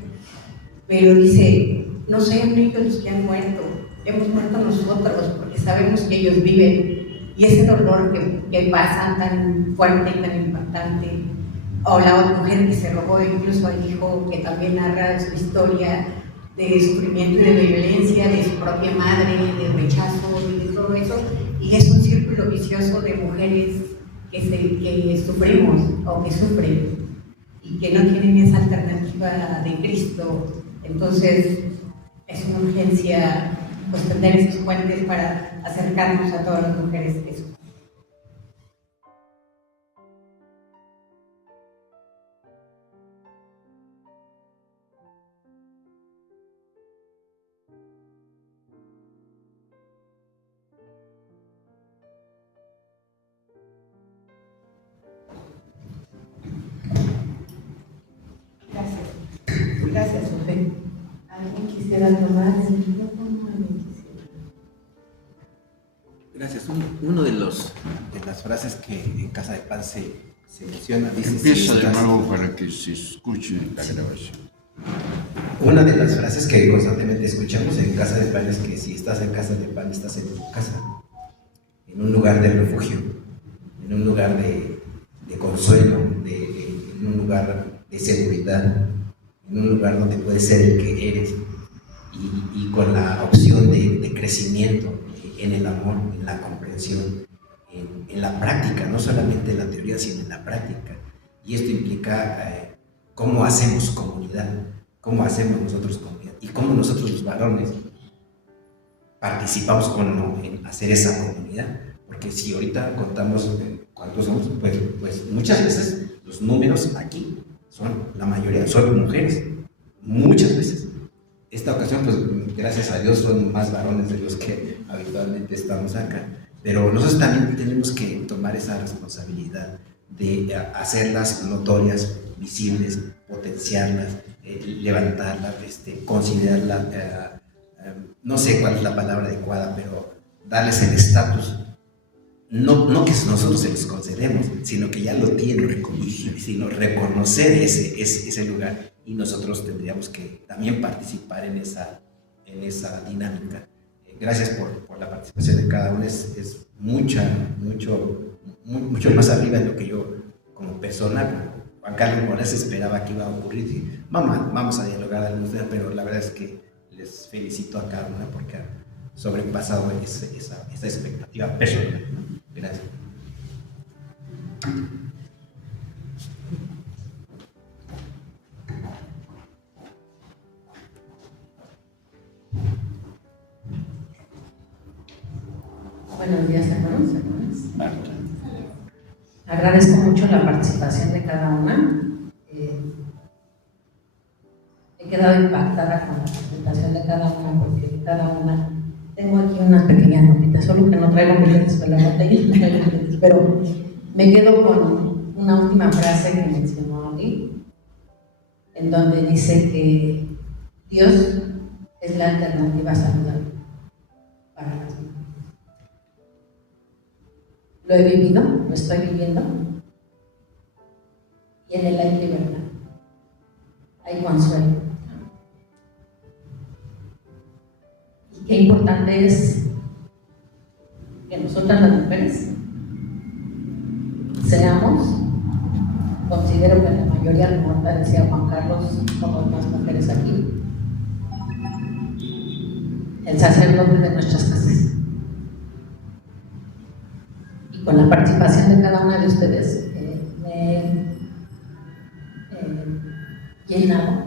pero dice, no sean ellos los que han muerto, hemos muerto nosotros, porque sabemos que ellos viven, y ese dolor que pasa tan fuerte y tan impactante. O la otra mujer que se robó incluso al hijo, que también narra su historia de sufrimiento y de violencia de su propia madre, de rechazo y de todo eso, y es un círculo vicioso de mujeres que sufrimos o que sufren y que no tienen esa alternativa de Cristo. Entonces es una urgencia pues tender esos puentes para acercarnos a todas las mujeres que sufren. Gracias, Sofía. ¿Alguien quisiera tomar el micrófono? Gracias. Una de las frases que en Casa de Pan se menciona, dice... Empieza de nuevo para que se escuche la grabación. Una de las frases que constantemente escuchamos en Casa de Pan es que si estás en Casa de Pan, estás en tu casa, en un lugar de refugio, en un lugar de consuelo, en un lugar de seguridad, en un lugar donde puedes ser el que eres y con la opción de crecimiento en el amor, en la comprensión, en la práctica, no solamente en la teoría, sino en la práctica. Y esto implica cómo hacemos comunidad, cómo hacemos nosotros comunidad y cómo nosotros los varones participamos o no en hacer esa comunidad. Porque si ahorita contamos cuántos somos, pues muchas veces los números aquí la mayoría son mujeres, muchas veces. Esta ocasión, pues gracias a Dios, son más varones de los que habitualmente estamos acá, pero nosotros también tenemos que tomar esa responsabilidad de hacerlas notorias, visibles, potenciarlas, levantarlas, considerarlas, no sé cuál es la palabra adecuada, pero darles el estatus. No que nosotros se los concedemos, sino que ya lo tienen, sino reconocer ese lugar, y nosotros tendríamos que también participar en esa dinámica. Gracias por la participación de cada uno, es mucho más arriba de lo que yo como persona, Juan Carlos Morales, esperaba que iba a ocurrir. Y, vamos a dialogar algunos días, pero la verdad es que les felicito a cada una porque han sobrepasado esa expectativa personal, ¿no? Gracias. Buenos días, hermanos, hermanas. Marta. Agradezco mucho la participación de cada una. He quedado impactada con la presentación de cada una, porque cada una... Tengo aquí unas pequeñas notitas, solo que no traigo mis lentes para la botella, pero me quedo con una última frase que mencionó Ali, en donde dice que Dios es la alternativa saludable para las mujeres. Lo he vivido, lo estoy viviendo, y en él hay libertad, hay consuelo. Y qué importante es que nosotras las mujeres seamos, considero que la mayoría, como decía Juan Carlos, somos más mujeres aquí, el sacerdote de nuestras casas. Y con la participación de cada una de ustedes me he llenado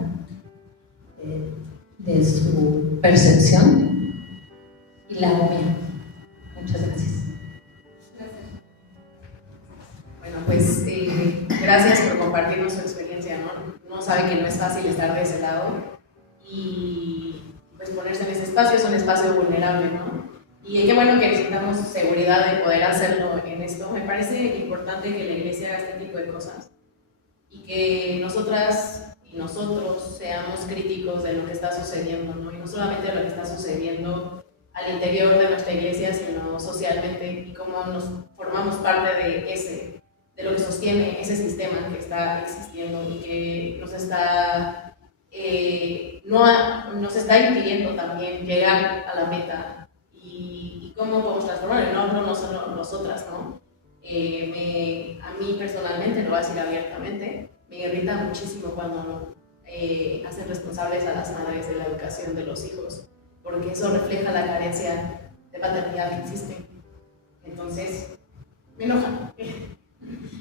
de su percepción y la hago mía. Muchas gracias. Bueno, pues gracias por compartirnos su experiencia, ¿no? Uno sabe que no es fácil estar de ese lado y pues ponerse en ese espacio es un espacio vulnerable, ¿no? Y qué bueno que necesitamos seguridad de poder hacerlo en esto. Me parece importante que la iglesia haga este tipo de cosas y que nosotras y nosotros seamos críticos de lo que está sucediendo, ¿no? Y no solamente de lo que está sucediendo al interior de nuestra iglesia, sino socialmente, y cómo nos formamos parte de lo que sostiene ese sistema que está existiendo y que nos está impidiendo también llegar a la meta, y cómo podemos transformar, no solo nosotras, ¿no? A mí personalmente, lo voy a decir abiertamente, me irrita muchísimo cuando hacen responsables a las madres de la educación de los hijos, porque eso refleja la carencia de paternidad que existe. Entonces, me enoja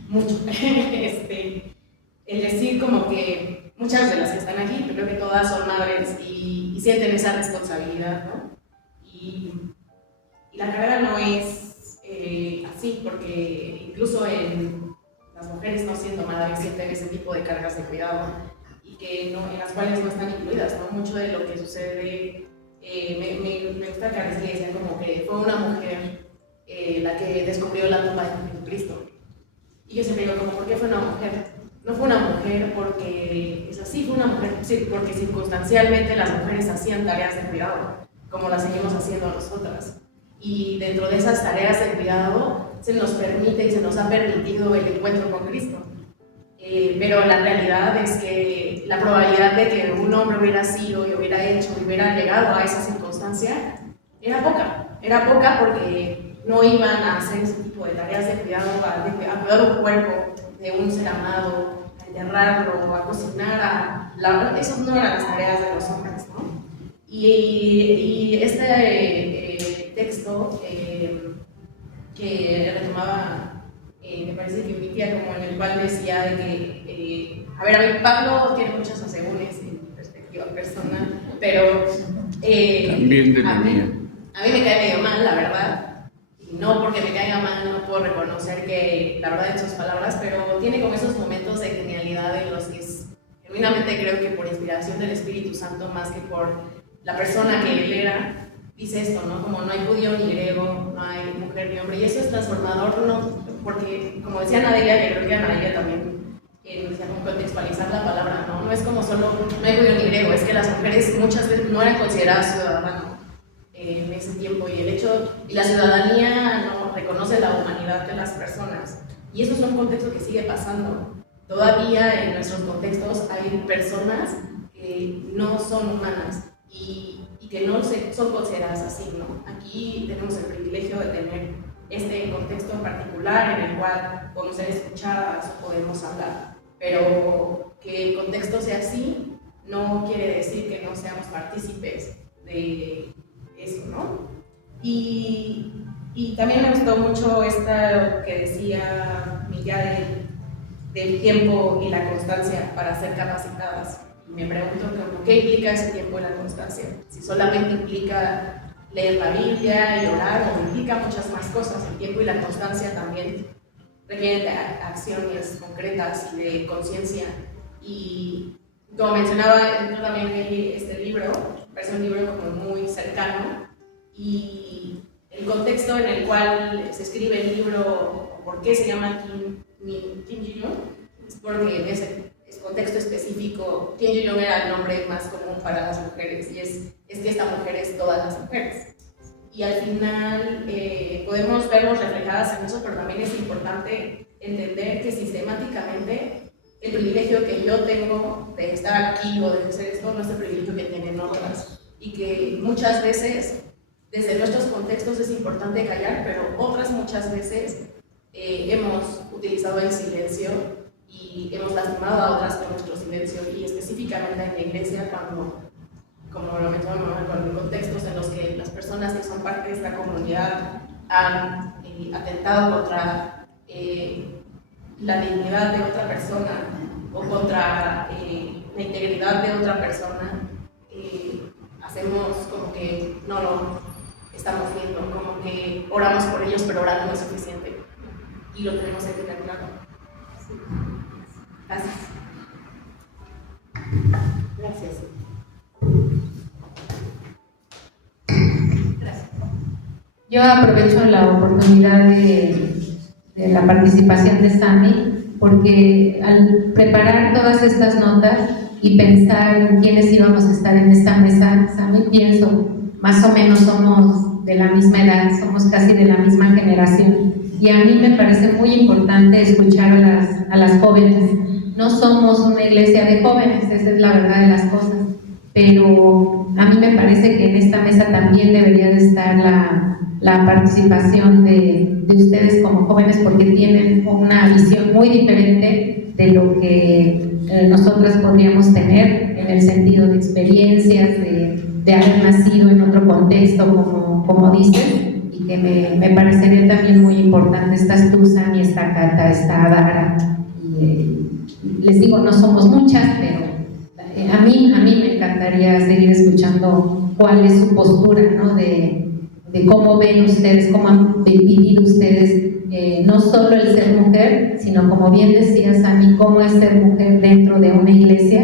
mucho el decir como que muchas de las que están aquí, creo que todas son madres y sienten esa responsabilidad, ¿no? Y la carrera no es así, porque incluso las mujeres no siendo madres sienten ese tipo de cargas de cuidado y que en las cuales no están incluidas, ¿no? Mucho de lo que sucede, me gusta que a veces le decían como que fue una mujer la que descubrió la tumba de Jesucristo. Y yo siempre digo como, ¿por qué fue una mujer? No fue una mujer porque es así, fue una mujer porque circunstancialmente las mujeres hacían tareas de cuidado, como las seguimos haciendo nosotras. Y dentro de esas tareas de cuidado se nos permite y se nos ha permitido el encuentro con Cristo. Pero la realidad es que la probabilidad de que un hombre hubiera sido y hubiera hecho y hubiera llegado a esa circunstancia era poca porque no iban a hacer ese tipo de tareas de cuidado, a cuidar un cuerpo de un ser amado, a enterrarlo, a cocinar, esas no eran las tareas de los hombres, ¿no? Y este texto que retomaba, me parece que mi tía, como en el cual decía de que, a mí Pablo tiene muchos asegúnes en perspectiva personal, pero También de la mía. A mí me cae medio mal, la verdad, y no porque me caiga mal no puedo reconocer que la verdad en sus palabras, pero tiene como esos momentos de genialidad en los que genuinamente creo que por inspiración del Espíritu Santo, más que por la persona que él era, dice esto, ¿no? Como no hay judío ni griego, no hay mujer ni hombre, y eso es transformador, ¿no? Porque, como decía Nadelia, que creo que a Nadelia también nos decía como contextualizar la palabra, ¿no? No es como solo, no hay judío ni griego, es que las mujeres muchas veces no eran consideradas ciudadanas en ese tiempo, y la ciudadanía no reconoce la humanidad de las personas, y eso es un contexto que sigue pasando. Todavía en nuestros contextos hay personas que no son humanas y que no son consideradas así, ¿no? Aquí tenemos el privilegio de tener este contexto en particular en el cual podemos ser escuchadas o podemos hablar, pero que el contexto sea así no quiere decir que no seamos partícipes de eso, ¿no? Y también me gustó mucho esto que decía mi filosofía del tiempo y la constancia para ser capacitadas. Y me pregunto qué implica ese tiempo y la constancia. Si solamente implica leer la Biblia y orar, o implica muchas más cosas. El tiempo y la constancia también requieren de acciones concretas y de conciencia. Y como mencionaba, yo también leí este libro, parece un libro como muy cercano, y el contexto en el cual se escribe el libro, por qué se llama Kim Ji-young, es porque en ese contexto específico, Kim Ji-young era el nombre más común para las mujeres, y es que esta mujer es todas las mujeres. Y al final podemos vernos reflejadas en eso, pero también es importante entender que sistemáticamente el privilegio que yo tengo de estar aquí o de hacer esto no es el privilegio que tienen otras, y que muchas veces desde nuestros contextos es importante callar, pero otras muchas veces hemos utilizado el silencio y hemos lastimado a otras con nuestro silencio, y específicamente en la iglesia, cuando, como lo mencionamos, en contextos en los que las personas que son parte de esta comunidad han atentado contra la dignidad de otra persona o contra la integridad de otra persona, hacemos como que no lo estamos viendo, como que oramos por ellos, pero orar no es suficiente, y lo tenemos que tener claro. Sí. Gracias. Gracias. Gracias. Yo aprovecho la oportunidad de la participación de Sami, porque al preparar todas estas notas y pensar en quiénes íbamos a estar en esta mesa, Sami, pienso, más o menos somos de la misma edad, somos casi de la misma generación, y a mí me parece muy importante escuchar a las jóvenes. No somos una iglesia de jóvenes, esa es la verdad de las cosas, pero a mí me parece que en esta mesa también debería de estar la participación de ustedes como jóvenes, porque tienen una visión muy diferente de lo que nosotras podríamos tener en el sentido de experiencias, de haber nacido en otro contexto, como dicen, y que me parecería también muy importante. Estás tú, Sami, está Cata, está Adara, y les digo, no somos muchas, pero a mí me encantaría seguir escuchando cuál es su postura, ¿no? de cómo ven ustedes, cómo han vivido ustedes, no solo el ser mujer, sino, como bien decía Sami, cómo es ser mujer dentro de una iglesia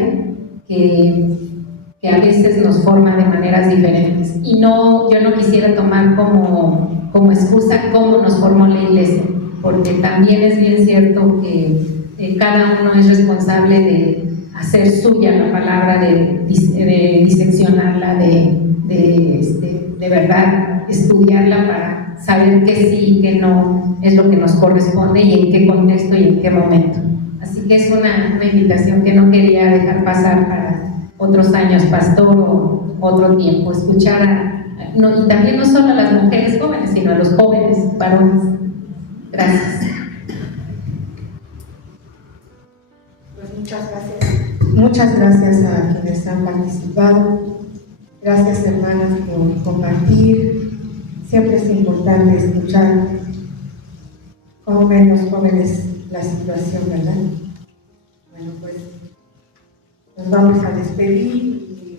que a veces nos forma de maneras diferentes. Y yo no quisiera tomar como excusa cómo nos formó la iglesia, porque también es bien cierto que cada uno es responsable de hacer suya la palabra, de diseccionarla, de verdad estudiarla para saber qué sí y qué no es lo que nos corresponde y en qué contexto y en qué momento. Así que es una invitación que no quería dejar pasar para otros años, pastor, o otro tiempo, escuchar y también no solo a las mujeres jóvenes, sino a los jóvenes varones. Gracias. Pues muchas gracias. Muchas gracias a quienes han participado. Gracias, hermanas, por compartir. Siempre es importante escuchar cómo ven los jóvenes la situación, ¿verdad? Bueno, pues nos vamos a despedir y